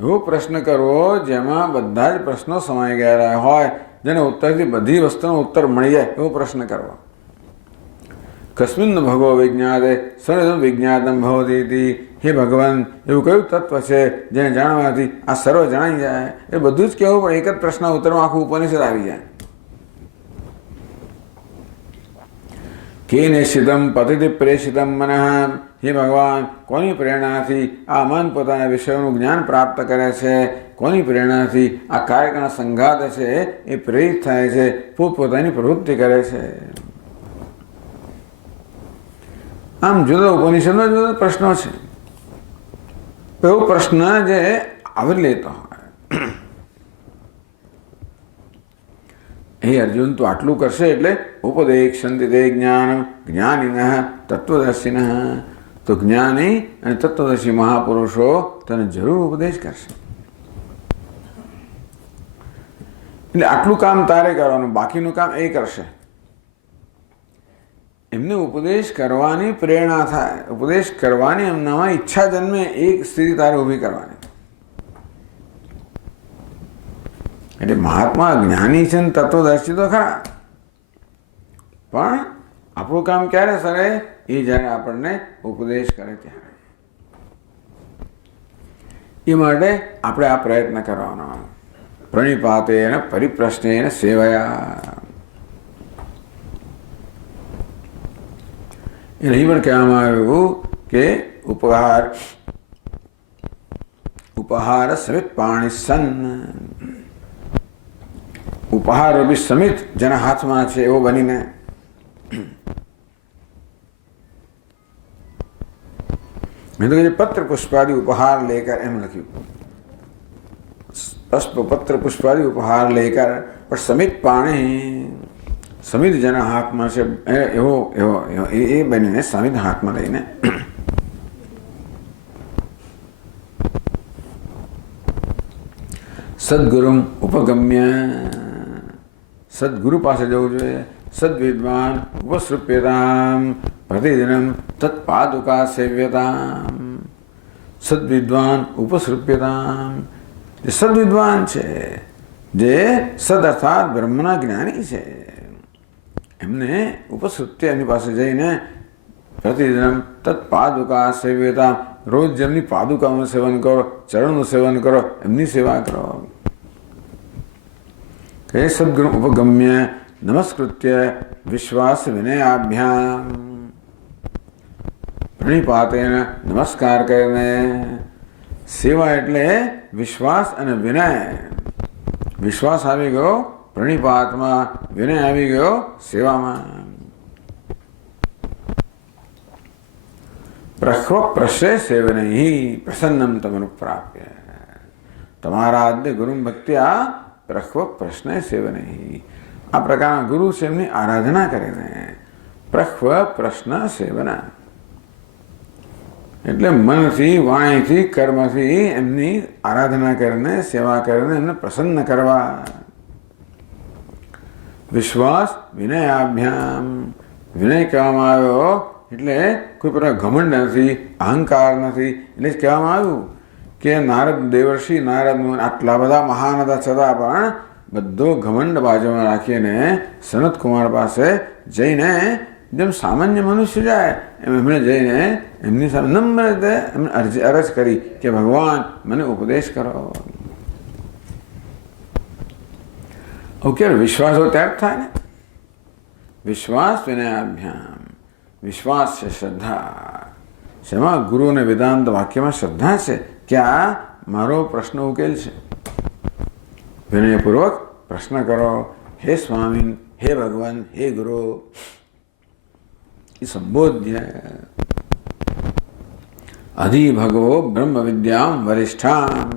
એવો પ્રશ્ન કરવો જેમાં બધા જ પ્રશ્નો સમાઈ ગયેલા હોય, જેને ઉત્તરથી બધી વસ્તુનો ઉત્તર મળી જાય, એવો પ્રશ્ન કરવો. કસ્મિન ભગવો વિજ્ઞાતે સર્વ વિજ્ઞાતમ ભવતી. હે ભગવાન, એવું કયું તત્વ છે જેને જાણવાથી આ સર્વ જણાઈ જાય? એ બધું જ કહેવું પણ એક જ પ્રશ્ન ઉત્તરમાં આખું ઉપનિષદ આવી જાય. કે નિશ્ચિતમ પતિથી પ્રેષિતમ મનઃ, હે ભગવાન, કોની પ્રેરણાથી આ મન પોતાના વિષયોનું જ્ઞાન પ્રાપ્ત કરે છે, કોની પ્રેરણાથી આ કાર્યના સંઘાત છે એ પ્રેરિત થાય છે, પોતપોતાની પ્રવૃત્તિ કરે છે. આમ જુદા ઉપનિષદમાં જુદા પ્રશ્નો છે. એવો પ્રશ્ન જે આવરી લેતો હોય, હે અર્જુન, તો આટલું કરશે એટલે ઉપદેક્ષંતિ તે જ્ઞાન જ્ઞાનિન તત્વદર્શિન, તો જ્ઞાની અને તત્વદર્શી મહાપુરુષો તને જરૂર ઉપદેશ કરશે. એટલે આટલું કામ તારે કરવાનું, બાકીનું કામ એ કરશે. એમને ઉપદેશ કરવાની પ્રેરણા થાય, ઉપદેશ કરવાની એમનામાં ઈચ્છા જન્મે, એક સ્થિતિ તારે ઊભી કરવાની. એટલે મહાત્મા જ્ઞાની છે ને તત્વદર્શી તો ખરા, પણ આપણું કામ ક્યારે સરે? એ જ્યારે આપણને ઉપદેશ કરે ત્યારે. એ માટે આપણે આ પ્રયત્ન કરવાનો. પ્રણિપાતેન પરિપ્રશ્નેન સેવયા. એ અહીં પણ કહેવામાં આવ્યું કે ઉપહાર સમિત પાણી સન, ઉપહાર રૂપી સમિત જેના હાથમાં છે એવો બનીને. મેં તો પત્ર પુષ્પાદિ ઉપહાર લેકર એમ લખ્યું, પત્ર પુષ્પાદિ ઉપહાર લેકર, પણ સમિત પાણી, સમિત જેના હાથમાં છે એવો એવો એ બનીને, સમિત હાથમાં લઈને સદગુરુમ ઉપગમ્ય, સદગુરુ પાસે જવું જોઈએ. સદવિદ્વાન ઉપસૃપ્યતામ પ્રતિદિનમ તત્પાદુકા સેવ્યતામ. સદવિદ્વાન ઉપસૃપ્યતામ, જે સદવિદ્વાન છે, જે સદ અર્થાત બ્રહ્મના જ્ઞાની છે, એમને ઉપસૃત્ય એમની પાસે જઈને પ્રતિદિનમ તત્પાદુકા સેવ્યતામ, રોજ જેમની પાદુકાનું સેવન કરો, ચરણનું સેવન કરો, એમની સેવા કરો. કે સદગુરુ ઉપગમ્ય નમસ્કૃત્ય વિશ્વાસ વિનયાભ્યામ, પ્રણિપાતેન નમસ્કાર કરીને. સેવા એટલે વિશ્વાસ અને વિનય. વિશ્વાસ આવી ગયો પ્રણિપાતમાં, વિનય આવી ગયો સેવામાં. પ્રખ્વ પ્રશ્રય સેવનૈ પ્રસન્નમ તમનુપ્રાપ્ય. તમારા આદ્ય ગુરુ ભક્ત્યા પ્રખ્વ પ્રશ્ન સેવનૈ. આ પ્રકારના ગુરુ છે એમની આરાધના કરીને. પ્રખ્વ પ્રશ્ન સેવન એટલે મનથી, વાણીથી, કર્મથી એમની આરાધના કરીને, સેવા કરીને એમને પ્રસન્ન કરવા. વિશ્વાસ વિનયાભ્યામ, વિનય કહેવામાં આવ્યો એટલે કોઈ પ્રકાર ઘમંડ નથી, અહંકાર નથી. એટલે જ કહેવામાં આવ્યું કે નારદ દેવર્ષિ નારદ આટલા બધા મહાન હતા છતાં પણ બધો ઘમંડ બાજુમાં રાખીને સનત કુમાર પાસે જઈને, જેમ સામાન્ય મનુષ્ય જાય એમ એમણે જઈને એમની સામે નમ્ર રીતે એમને અરજ કરી કે ભગવાન મને ઉપદેશ કરો. ક્યારે વિશ્વાસ હોય ત્યારે જ થાય ને. વિશ્વાસ વિનયાભ્યામ, વિશ્વાસ છે શ્રદ્ધા. શેમાં? ગુરુ અને વેદાંત વાક્યમાં શ્રદ્ધા છે કે આ મારો પ્રશ્ન ઉકેલ છે. વિનયપૂર્વક પ્રશ્ન કરો, હે સ્વામી, હે ભગવાન, હે ગુરુ, એ સંબોધ્ય. અધિ ભગવો બ્રહ્મ વિદ્યામ વરિષ્ઠામ,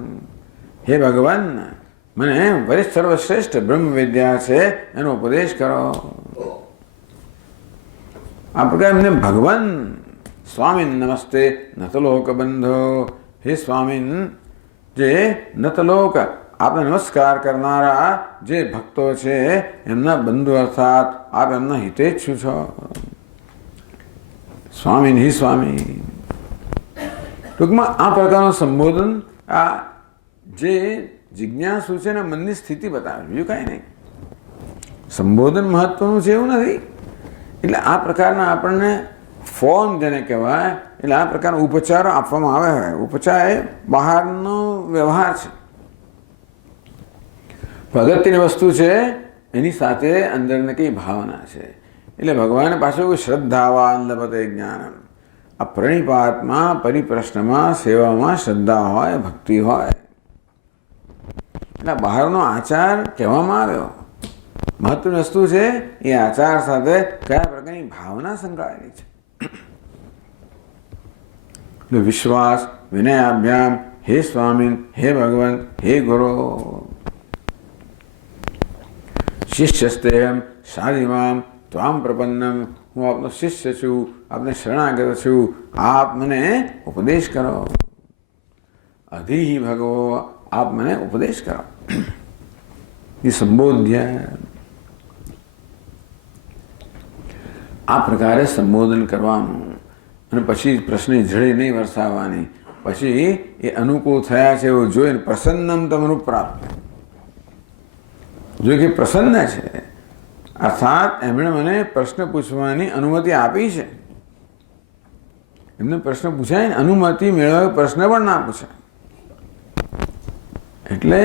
હે ભગવાન, મને વરિષ્ઠ સર્વશ્રેષ્ઠ બ્રહ્મ વિદ્યા છે એનો ઉપદેશ કરો. આ પ્રકાર એમને ભગવાન સ્વામી નમસ્તે નતલોક બંધો, હે સ્વામી, જે નતલોક આપને નમસ્કાર કરનારા જે ભક્તો છે એમના બંધુ, અર્થાત આપ એમના હિતેચ્છુ છો. સ્વામી હિ સ્વામી. ટૂંકમાં આ પ્રકારનું સંબોધન આ જે જિજ્ઞાસુ છે એના મનની સ્થિતિ બતાવે, બીજું કાંઈ નહીં. સંબોધન મહત્વનું છે એવું નથી. એટલે આ પ્રકારના આપણને ફોર્મ જેને કહેવાય, એટલે આ પ્રકારના ઉપચારો આપવામાં આવે હોય. ઉપચાર એ બહારનો વ્યવહાર છે, અગત્યની વસ્તુ છે, એની સાથે અંદરની કઈ ભાવના છે. એટલે ભગવાન પાછું શ્રદ્ધાવાન લભતે જ્ઞાનમ, આ પ્રણિપાતમાં, પરિપ્રશ્નમાં, સેવામાં શ્રદ્ધા હોય, ભક્તિ હોય. એટલે બહારનો આચાર કહેવામાં આવ્યો. મહત્વની વસ્તુ છે એ આચાર સાથે કયા પ્રકારની ભાવના સંકળાયેલી છે. વિશ્વાસ વિનયાભ્યામ, હે સ્વામી, હે ભગવાન, હે ગુરુ, શિષ્યસ્તેહમ સાધિમામ ત્વામ પ્રપન્નમ, હું આપનો શિષ્ય છું, આપને શરણાગત છું, આપ મને ઉપદેશ કરો. અધિ ભગવો, આપ મને ઉપદેશ કરો. એ સંબોધ્ય. આ પ્રકારે સંબોધન કરવાનું અને પછી પ્રશ્નની ઝડી નહીં વરસાવવાની. પછી એ અનુકૂળ થયા છે એવું જોઈને પ્રસન્નમ તમારું પ્રાપ્ત. જો કે પ્રસન્ન છે, અર્થાત એમણે મને પ્રશ્ન પૂછવાની અનુમતિ આપી છે. એમને પ્રશ્ન પૂછાય ને, અનુમતિ મેળવ્યો પ્રશ્ન પણ ના પૂછાય. એટલે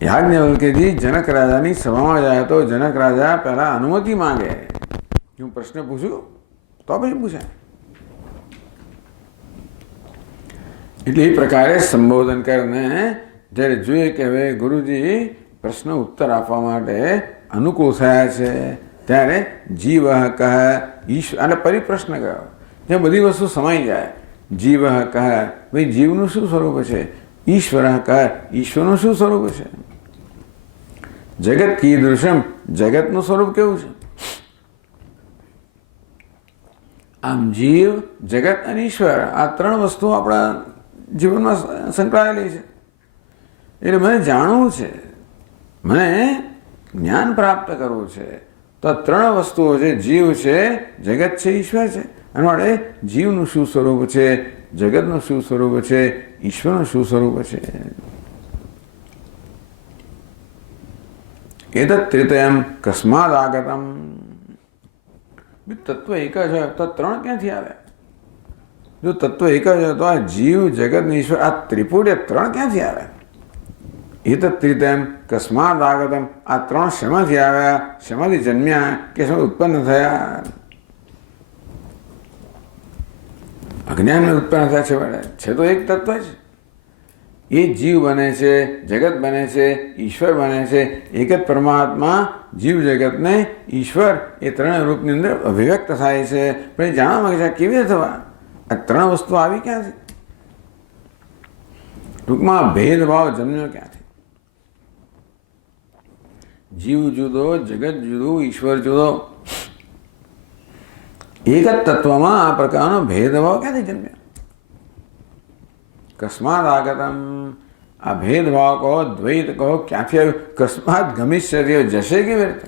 યાજ્ઞવલ્ક્યજી જનક રાજાની સભામાં જાય તો જનક રાજા પહેલા અનુમતિ માંગે. હું પ્રશ્ન પૂછું તો પછી પૂછાય. એટલે એ પ્રકારે સંબોધન કરીને જ્યારે જોઈએ કે હવે ગુરુજી પ્રશ્ન ઉત્તર આપવા માટે અનુકૂળ થયા છે, ત્યારે જીવ કહે ઈશ્વર, અને પરિપ્રશ્ન કર્યો. જ્યાં બધી વસ્તુ સમાઈ જાય. જીવ કહે, ભાઈ જીવનું શું સ્વરૂપ છે? ઈશ્વર કહે, ઈશ્વરનું શું સ્વરૂપ છે? જગત કીદૃશમ, જગતનું સ્વરૂપ કેવું છે? આમ જીવ, જગત અને ઈશ્વર, આ ત્રણ વસ્તુ આપણા જીવનમાં સંકળાયેલી છે. એટલે મને જાણવું છે, મને જ્ઞાન પ્રાપ્ત કરવું છે. તો આ ત્રણ વસ્તુઓ છે, જીવ છે, જગત છે, ઈશ્વર છે. અને માટે જીવનું શું સ્વરૂપ છે, જગતનું શું સ્વરૂપ છે, ઈશ્વરનું શું સ્વરૂપ છે? એતत् ત્રિતયમ કસ્માદ આગતમ. તત્વ એક જ હોય તો ત્રણ ક્યાંથી આવ્યા? જો તત્વ એક જ હોય તો આ જીવ, જગત ને ઈશ્વર, આ ત્રિપુટી ત્રણ ક્યાંથી આવ્યા? એતत् ત્રિતયમ કસ્માદ આગતમ. આ ત્રણ શેમાંથી આવ્યા, શેમાંથી જન્મ્યા, કે શેમાંથી ઉત્પન્ન થયા? અજ્ઞાનમાં ઉત્પન્ન થયા છે તો એક તત્વ જ. એ જીવ બને છે, જગત બને છે, ઈશ્વર બને છે. એક જ પરમાત્મા જીવ, જગતને ઈશ્વર એ ત્રણ રૂપની અંદર અભિવ્યક્ત થાય છે. પણ એ જાણવા માંગે છે કેવી રીતે થવા? આ ત્રણ વસ્તુ આવી ક્યાંથી? ટૂંકમાં ભેદભાવ જન્મ્યો ક્યાંથી? જીવ જુદો, જગત જુદું, ઈશ્વર જુદો. એક જ તત્વમાં આ પ્રકારનો ભેદભાવ ક્યાંથી જન્મ્યો? કસ્માદ આગતમ. આ ભેદભાવ કહો, દ્વૈત કહો, ક્યાંથી આવ્યું? કસ્માત ગમિષ્યતિ, જશે કેવી રીતે?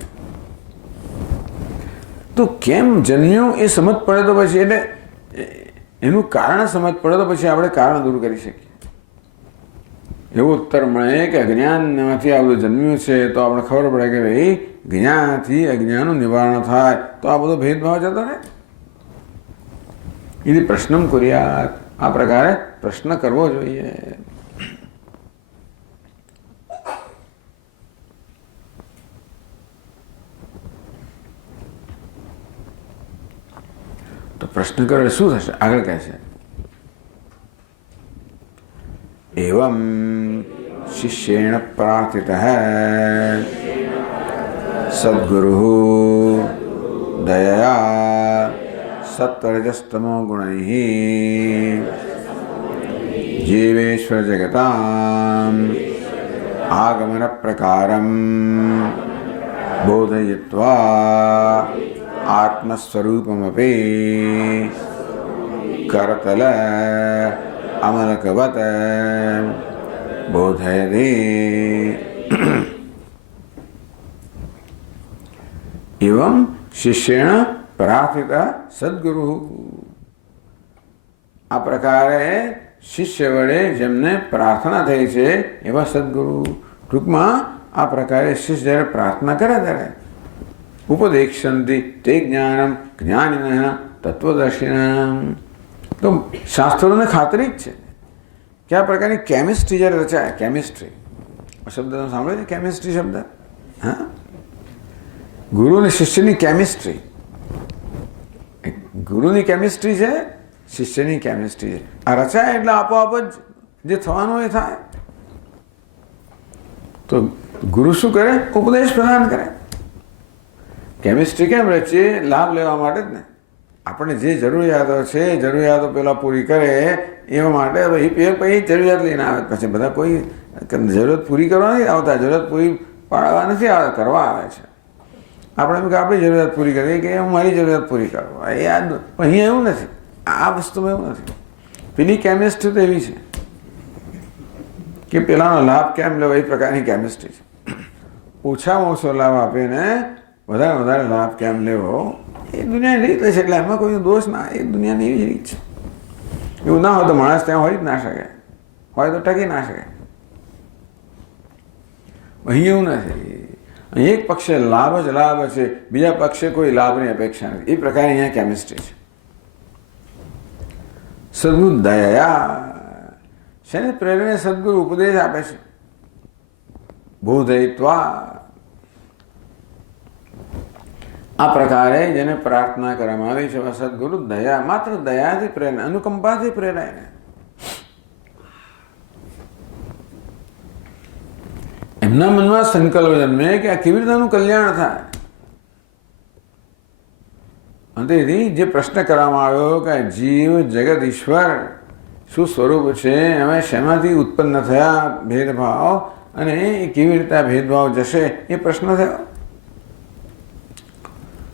તો કેમ જન્મ્યું એ સમજ પડે તો પછી, એટલે એનું કારણ સમજ પડે તો પછી આપણે કારણ દૂર કરી શકીએ. એવો ઉત્તર મળે કે અજ્ઞાનમાંથી આ બધું જન્મ્યું છે, તો આપણે ખબર પડે કે ભાઈ જ્ઞાનથી અજ્ઞાનનું નિવારણ થાય તો આ બધો ભેદભાવ જતો રહે. એની પ્રશ્નમ કુર્યાત. આ પ્રકારે પ્રશ્ન કરવો જોઈએ. તો પ્રશ્ન કરે શું થશે? આગળ કહે છે, એવમ શિષ્યેણ પ્રાર્થિતઃ સદ્ગુરુઃ દયા સત્વરજસ્તમો ગુણૈઃ જીવેશ્વર જગતામ આગમન પ્રકારમ બોધયિત્વા આત્મસ્વરૂપમપી કરતલ અમલકવત બોધયતિ. એવં શિષ્યેણ પ્રાર્થિત સદ્ગુરુ. આ પ્રકારે શિષ્ય વડે જેમને પ્રાર્થના થઈ છે એવા સદ્ગુરુ. ટૂંકમાં આ પ્રકારે શિષ્ય જ્યારે પ્રાર્થના કરે ત્યારે ઉપદેક્ષંતિ તે જ્ઞાનમ જ્ઞાનિનઃ તત્વદર્શિનઃ. તો શાસ્ત્રોને ખાતરી જ છે કે આ પ્રકારની કેમિસ્ટ્રી જ્યારે રચાય, કેમિસ્ટ્રી શબ્દ સાંભળ્યો છે? કેમિસ્ટ્રી શબ્દ, હા, ગુરુ અને શિષ્યની કેમિસ્ટ્રી. ગુરુની કેમિસ્ટ્રી છે શિષ્યની કેમિસ્ટ્રી છે. આ રચાય એટલે આપોઆપ જ જે થવાનું એ થાય. તો ગુરુ શું કરે? ઉપદેશ પ્રદાન કરે. કેમિસ્ટ્રી કેમ રચીએ? લાભ લેવા માટે જ ને. આપણને જે જરૂરિયાતો છે એ જરૂરિયાતો પેલા પૂરી કરે એવા માટે પછી જરૂરિયાત લઈને આવે. પછી બધા કોઈ જરૂરત પૂરી કરવા નથી આવતા, જરૂરત પૂરી પાડવા નથી આવતા, કરવા આવે છે. આપણે એમ કે આપણી જરૂરિયાત પૂરી કરીએ કે હું મારી જરૂરિયાત પૂરી કરવા, એ અહીંયા એવું નથી. આ વસ્તુમાં એવું નથી. પેલી કેમિસ્ટ્રી તો એવી છે કે પેલાનો લાભ કેમ લેવો એ પ્રકારની કેમિસ્ટ્રી છે. ઓછામાં ઓછો લાભ આપીને વધારે વધારે લાભ કેમ લેવો એ દુનિયાની રીત છે. એટલે એમાં કોઈ દોષ ના, એ દુનિયાની એવી જ રીત છે. એવું ના હોય તો માણસ ત્યાં હોય જ ના શકે, હોય તો ટકી ના શકે. અહીં એવું નથી. અહીં એક પક્ષે લાભ જ લાભ છે, બીજા પક્ષે કોઈ લાભની અપેક્ષા નથી. એ પ્રકારની અહીંયા કેમિસ્ટ્રી છે. સદગુરુ દયા શેને પ્રેરણે સદગુરુ ઉપદેશ આપે છે. બોધયિત્વા આ પ્રકારે જેને પ્રાર્થના કરવામાં આવી છે સદગુરુ દયા, માત્ર દયાથી પ્રેરણા, અનુકંપાથી પ્રેરાય. એમના મનમાં સંકલ્પ જન્મે કે આ કેવી રીતે આનું કલ્યાણ થાય. અંતેથી જે પ્રશ્ન કરવામાં આવ્યો કે જીવ જગત ઈશ્વર શું સ્વરૂપ છે, અમે શેમાંથી ઉત્પન્ન થયા ભેદભાવ, અને એ કેવી રીતે ભેદભાવ જશે, એ પ્રશ્ન થયો.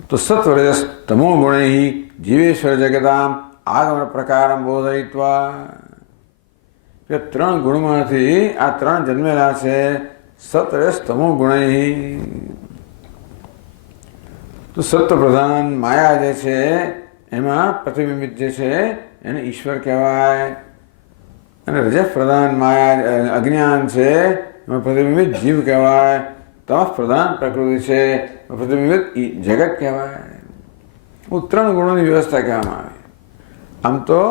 તો સત્વરજસ તમો ગુણૈ જીવેશ્વર જગતામ આગમન પ્રકારમ બોધયિત્વા. કે 3 ગુણમાંથી આ 3 જન્મેલા છે. સત્વરજસ તમો ગુણૈ. તો સત્વ પ્રધાન માયા જે છે એમાં પ્રતિબિંબિત જે છે એને ઈશ્વર કહેવાય, અને રજસ પ્રધાન માયા અજ્ઞાન છે એમાં પ્રતિબિંબિત જીવ કહેવાય. તમસ પ્રધાન પ્રકૃતિ છે પ્રતિબિંબિત જગત કહેવાય. 3 ગુણોની વ્યવસ્થા કહેવામાં આવે. આમ તો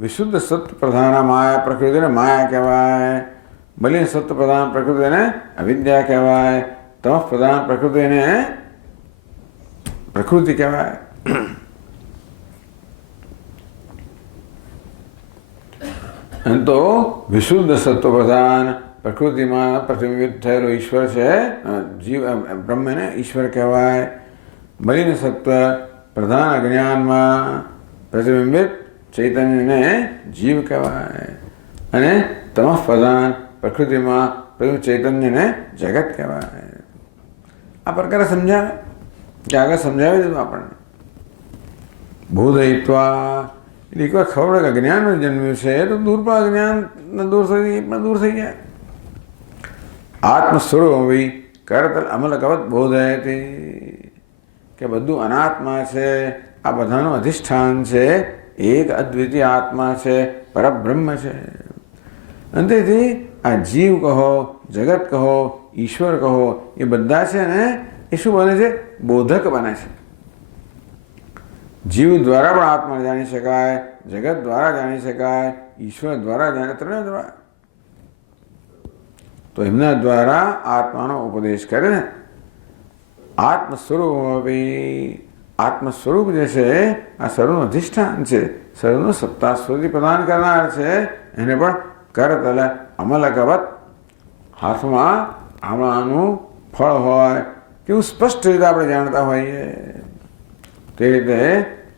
વિશુદ્ધ સત્વ પ્રધાન માયા પ્રકૃતિને માયા કહેવાય, બલિન સત્વ પ્રધાન પ્રકૃતિને અવિદ્યા કહેવાય, તમસ પ્રધાન પ્રકૃતિને પ્રકૃતિ કહેવાય. એમ તો વિશુદ્ધ સત્વ પ્રધાન પ્રકૃતિમાં પ્રતિબિંબિત થયેલો ઈશ્વર છે, જીવ બ્રહ્મને ઈશ્વર કહેવાય. બલિન સત્વ પ્રધાન અજ્ઞાનમાં પ્રતિબિંબિત ચૈતન્યને જીવ કહેવાય, અને તમસ પ્રધાન પ્રકૃતિમાં પ્રતિબિંબિત ચૈતન્યને જગત કહેવાય. આ પ્રકારે સમજાવે કે આગળ સમજાવી દીધું આપણને. બોધયિત્વા એટલે એકવાર ખબર પડે કે અજ્ઞાન જન્મ્યું છે તો દૂર પણ અજ્ઞાન દૂર થઈ જાય. આત્મ સ્વરૂપ કરતલ અમલકવત બોધયતી. કે બધું અનાત્મા છે, આ બધાનું અધિષ્ઠાન છે, એક અદ્વિતીય આત્મા છે, પરબ્રહ્મ છે. અંતેથી આ જીવ કહો, જગત કહો, ઈશ્વર કહો, એ બધા છે ને એ શું બને છે? બોધક બને છે. જીવ દ્વારા પણ આત્મા જાણી શકાય, જગત દ્વારા જાણી શકાય, ઈશ્વર દ્વારા જાણે, 3 દ્વારા. તો એમના દ્વારા આત્માનો ઉપદેશ કરે ને. આત્મ સ્વરૂપ, આત્મ સ્વરૂપ જે છે આ સર્વનું અધિષ્ઠાન છે, સર્વનું સત્તા સ્વરૂપ પ્રદાન કરનાર છે. એને પણ કરતલ અમલકવત, હાથમાં આમળાનું ફળ હોય કેવું સ્પષ્ટ રીતે આપણે જાણતા હોઈએ તે રીતે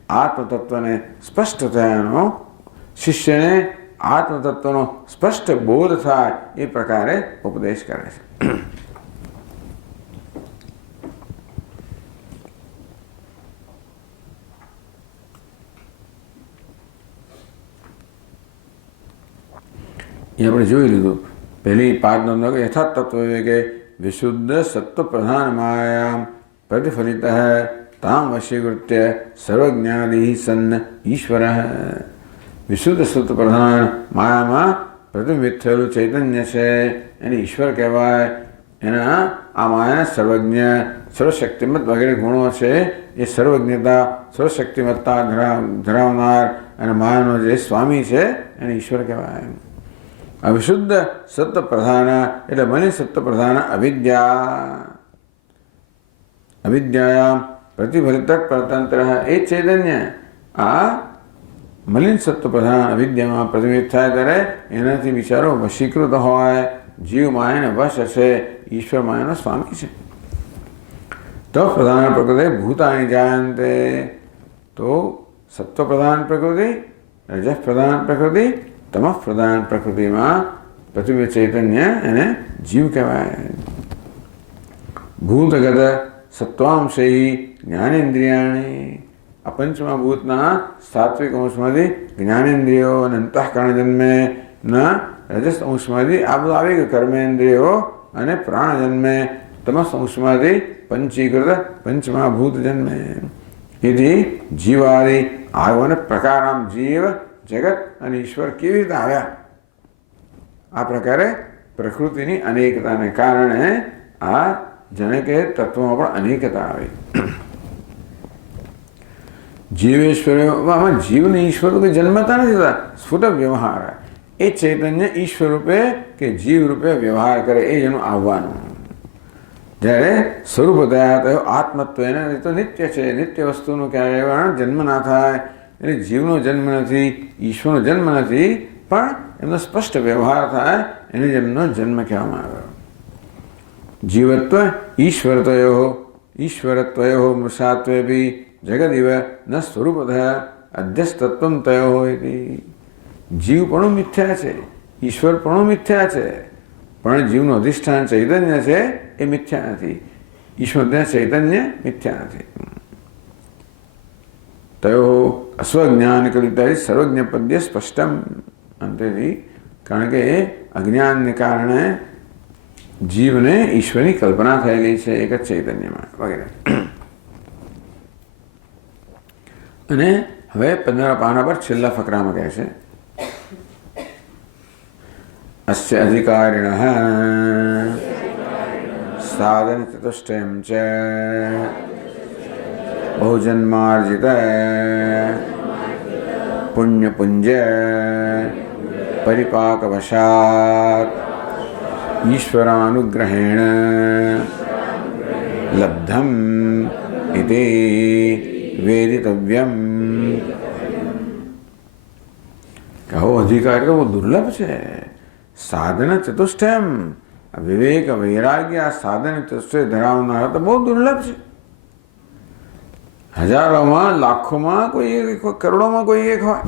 આત્મતત્વને સ્પષ્ટ થયાનો, શિષ્યને આત્મતત્વનો સ્પષ્ટ બોધ થાય એ પ્રકારે ઉપદેશ કરે છે. એ આપણે જોઈ લીધું. પહેલી પાઠનો યથાર્થ તત્વ એ કે વિશુદ્ધ સત્વ પ્રધાન માયામ પ્રતિફલિત તામ વશીકૃત્ય સર્વજ્ઞાદી સન્ન ઈશ્વર. વિશુદ્ધ સત્વ પ્રધાન માયામાં પ્રતિબિંબિત થયેલું ચૈતન્ય છે એને ઈશ્વર કહેવાય. એના આ માયાના સર્વજ્ઞ, સર્વશક્તિમત વગેરે ગુણો છે. એ સર્વજ્ઞતા, સર્વશક્તિમત્તા ધરાવનાર અને માયાનો જે સ્વામી છે એને ઈશ્વર કહેવાય. અવિશુદ્ધ સત્વ પ્રધાન એટલે મને સત્વ પ્રધાન અવિદ્યા, અવિદ્યાયામ પ્રતિફલિત પરતંત્ર એ ચૈતન્ય આ મલિન સત્વ પ્રધાન અવિદ્યામાં પ્રતિબિંબિત થાય ત્યારે એનાથી બિચારો વશીકૃત હોય, જીવ માયાને વશ હશે, ઈશ્વર માયાનો સ્વામી છે. તો પ્રધાન પ્રકૃતિ ભૂતાની જાયંતે, તો સત્વ પ્રધાન પ્રકૃતિ, રજસ પ્રધાન પ્રકૃતિ, તમઃ પ્રધાન પ્રકૃતિમાં પ્રતિબિંબ ચૈતન્ય એને જીવ કહેવાય. ભૂતગત સત્વાંશે જ્ઞાનેન્દ્રિયાણી, આ પંચમા ભૂતના સાત્વિક અંશમાંથી જ્ઞાનેન્દ્રિયો અને અંતઃકરણ જન્મે, ના રજસ અંશમાંથી આ બધું આવી ગયું કર્મેન્દ્રિયો અને પ્રાણ જન્મે, તમસ અંશમાંથી પંચીકૃત પંચમા ભૂત જન્મે. એથી જીવાદિ આગવન પ્રકારામ જીવ જગત અને ઈશ્વર કેવી રીતે આવ્યા? આ પ્રકારે પ્રકૃતિની અનેકતાને કારણે આ જાણે કે તત્વમાં પણ અનેકતા આવી. જીવેશ્વરમાં જીવને ઈશ્વર રૂપે જન્મતા નથી થતા, સ્ફુટ વ્યવહાર. એ ચૈતન્ય ઈશ્વર રૂપે કે જીવ રૂપે વ્યવહાર કરે એ જેનું આવવાનું. જ્યારે સ્વરૂપ થયા તો આત્મત્વ એને તો નિત્ય છે, નિત્ય વસ્તુનો ક્યારેય જન્મ ના થાય. એટલે જીવનો જન્મ નથી, ઈશ્વરનો જન્મ નથી, પણ એમનો સ્પષ્ટ વ્યવહાર થાય એને જ એમનો જન્મ કહેવામાં આવ્યો. જીવત્વ ઈશ્વરત્વયો મૃષાત્વે બી જગદિવ ન સ્વરૂપતઃ અધ્યસ્તત્વમ તયો. જીવપણું મિથ્યા છે, ઈશ્વરપણું મિથ્યા છે, પણ જીવનું અધિષ્ઠાન ચૈતન્ય છે એ મિથ્યા નથી. ઈશ્વર ચૈતન્ય મિથ્યા નથી. તયો અસ્વજ્ઞાન કલિતા સર્વજ્ઞ પદ્ય સ્પષ્ટમ. અંતેથી કારણ કે એ અજ્ઞાનને કારણે જીવને ઈશ્વરની કલ્પના થયેલી છે એક જ ચૈતન્યમાં વગેરે. અને હવે 15 પાના પર છેલ્લા ફકરામાં કહે છે અસ્ય અધિકારિણઃ સાધન ચતુષ્ટયમ ચ બહુજન્માર્જિત પુણ્યપુંજ પરિપાકવશાત ઈશ્વરાનુગ્रहेण લબ્ધમ ઇતિ વેદિતવ્યમ. કહો અધિકાર તો બહુ દુર્લભ છે. સાધન ચતુષ્ટયમ, વિવેક વૈરાગ્ય આ સાધન ચતુષ્ટય ધરાવનાર તો બહુ દુર્લભ છે. હજારોમાં લાખોમાં કોઈ એક, કરોડોમાં કોઈ એક હોય.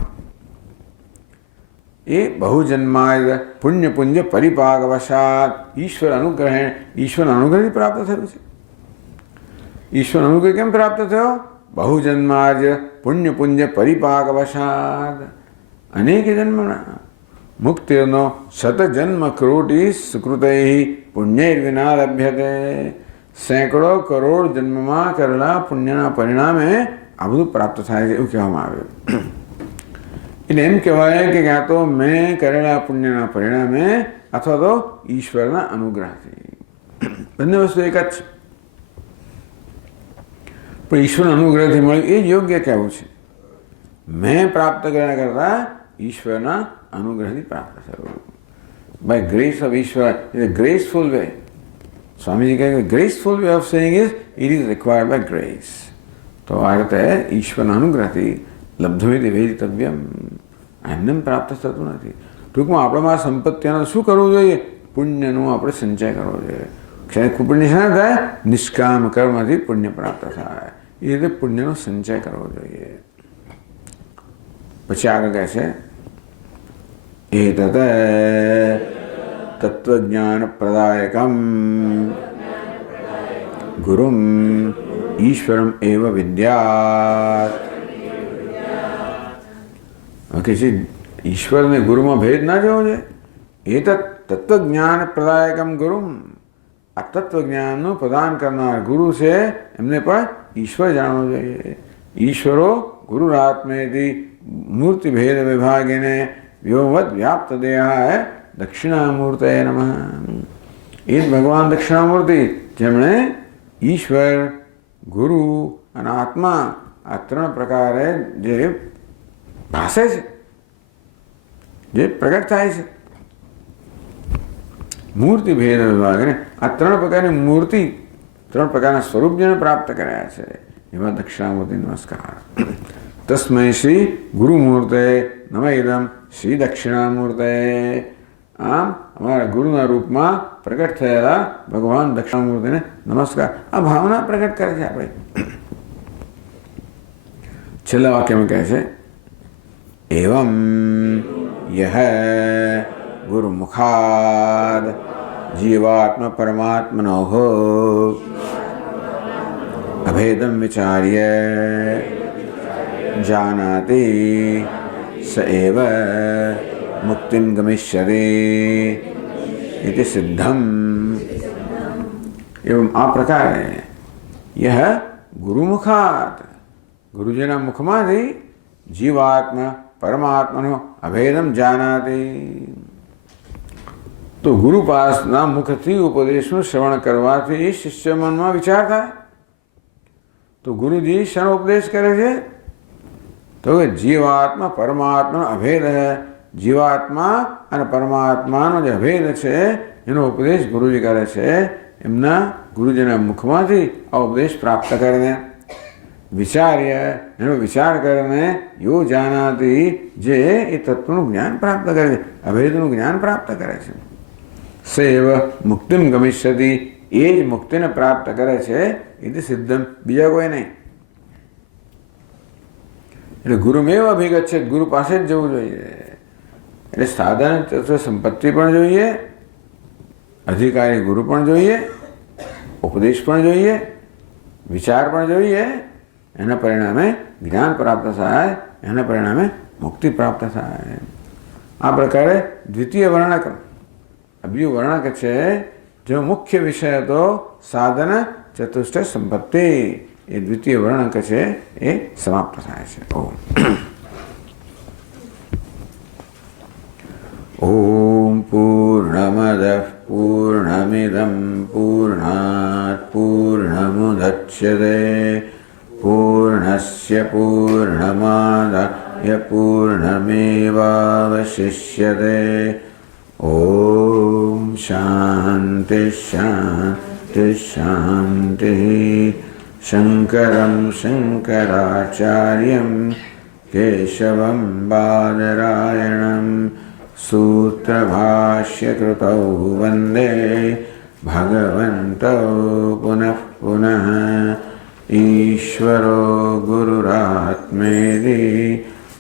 એ બહુજન્માય પુણ્યપુંજ પરિપાકવશાત ઈશ્વર અનુગ્રહે, ઈશ્વર અનુગ્રહથી પ્રાપ્ત થયું છે. ઈશ્વર અનુગ્રહ કેમ પ્રાપ્ત થયો? બહુજન્માજ પુણ્યપુંજ પરિપાકવશાત, અનેક જન્મના મુક્તિનો શતજન્મ ક્રોટી સુકૃતૈ પુણ્યૈર્વિના લભ્યતે. સેંકડો કરોડ જન્મમાં કરેલા પુણ્યના પરિણામે આ બધું પ્રાપ્ત થાય છે એવું કહેવામાં આવ્યું. એટલે એમ કહેવાય કે ક્યાં તો મેં કરેલા પુણ્યના પરિણામે અથવા તો ઈશ્વરના અનુગ્રહથી. બંને વસ્તુ એક જ છે, પણ ઈશ્વરના અનુગ્રહથી મળ્યું એ જ યોગ્ય કહેવું છે. મેં પ્રાપ્ત કર્યા કરતાં ઈશ્વરના અનુગ્રહથી પ્રાપ્ત થયું. By grace of Ishwar is a graceful way. સ્વામીજી કહે કે graceful way of saying is it is required by grace. તો આ રીતે ઈશ્વરના અનુગ્રહથી લબ્ધમિતિ વેદિતવ્યમ, એમને પ્રાપ્ત થતું નથી. ટૂંકમાં આપણામાં સંપત્તિનું શું કરવું જોઈએ? પુણ્યનું આપણે સંચય કરવો જોઈએ. પુણ્ય શા થાય? નિષ્કામ કર્મથી પુણ્ય પ્રાપ્ત થાય. એ રીતે પુણ્યનો સંચય કરવો જોઈએ. પછી આગળ કહે છે એતત તત્વજ્ઞાન પ્રદાયકમ ગુરુમ ઈશ્વરમ એવ વિદ્યાત. કે છે ઈશ્વર ને ગુરુમાં ભેદ ના જવો છે. એતત તત્વજ્ઞાન પ્રદાયકમ ગુરુમ, આ તત્વજ્ઞાનનું પ્રદાન કરનાર ગુરુ છે એમને પણ ઈશ્વર જાણવો જોઈએ. ઈશ્વરો ગુરુરાત્મેતિ મૂર્તિભેદ વિભાગીને વ્યોમવદ વ્યાપ્ત દેહાય દક્ષિણામૂર્તય નમઃ. એ જ ભગવાન દક્ષિણામૂર્તિ જેમણે ઈશ્વર, ગુરુ અને આત્મા આ ત્રણ પ્રકારે જે ભાષે છે, જે પ્રગટ થાય છે, મૂર્તિ ભેદ વિભાગને આ ત્રણ પ્રકારની મૂર્તિ, ત્રણ પ્રકારના સ્વરૂપ જેને પ્રાપ્ત કર્યા છે એવા દક્ષિણામૂર્તિ નમસ્કાર. तस्मै श्री गुरुमूर्ते नमः इदं श्री दक्षिणामूर्ते। આમ અમારા ગુરુના રૂપમાં પ્રગટ થયેલા ભગવાન દક્ષિણામૂર્તિને નમસ્કાર. આ ભાવના પ્રગટ કરે છે આપણે. છેલ્લા વાક્યમાં કહે છે એવમ યહ ગુરુમુખાદ જીવાત્મ પરમાત્મનોઃ અભેદમ વિચાર્ય જાનાતિ સ એવ मुक्तिं गमिष्यति इति सिद्धम। एवं आ प्रकारे यह गुरुमुखात् गुरुजीना मुखमादि जीवात्मा परमात्मनो अभेदम जानाति। तो गुरुपासना मुखથી ઉપદેશનું શ્રવણ કરવાથી શિષ્ય મનમાં વિચાર થાય. તો ગુરુજી શેનો ઉપદેશ કરે છે? તો જીવાત્મા પરમાત્માનો અભેદ હૈ. જીવાત્મા અને પરમાત્માનો જે અભેદ છે એનો ઉપદેશ ગુરુજી કરે છે. એમના ગુરુજીના મુખમાંથી આ ઉપદેશ પ્રાપ્ત કરીને વિચાર્ય એનો વિચાર કરીને યો જાનાતી જે એ તત્વનું જ્ઞાન પ્રાપ્ત કરે છે, અભેદનું જ્ઞાન પ્રાપ્ત કરે છે. સેવ મુક્તિમ ગમિષ્યતિ એ જ મુક્તિને પ્રાપ્ત કરે છે. એ સિદ્ધમ, બીજા કોઈ નહીં. એટલે ગુરુમેવ અભિગચ્છેત, ગુરુ પાસે જ જવું જોઈએ. એટલે સાધન તત્વ સંપત્તિ પણ જોઈએ, અધિકારી ગુરુ પણ જોઈએ, ઉપદેશ પણ જોઈએ, વિચાર પણ જોઈએ. એના પરિણામે જ્ઞાન પ્રાપ્ત થાય, એના પરિણામે મુક્તિ પ્રાપ્ત થાય. આ પ્રકારે દ્વિતીય વર્ણક, બીજું વર્ણક છે જો મુખ્ય વિષય હતો સાધન ચતુષ્ટય સંપત્તિ. એ દ્વિતીય વર્ણક છે એ સમાપ્ત થાય છે. ઓમ પૂર્ણમદઃ પૂર્ણમિદં પૂર્ણાત પૂર્ણમુદચ્યતે પૂર્ણસ્ય પૂર્ણમાદાય પૂર્ણમેવાવશિષ્યતે. ઓમ શાંતિ શાંતિ શાંતિ. શંકરં શંકરાચાર્યં કેશવં બાદરાયણં सूत्रभाष्यकृतौ वन्दे भगवन्तौ पुनः पुनः. ईश्वरो गुरुरात्मेति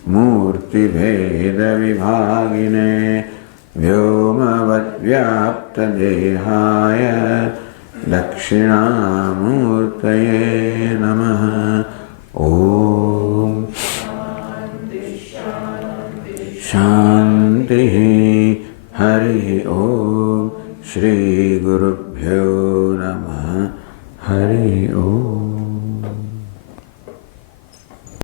मूर्तिभेदविभागिने व्योमवद्व्याप्तदेहाय दक्षिणामूर्तये नमः. ॐ शान्तिः. हरिः ॐ. श्री गुरुभ्यो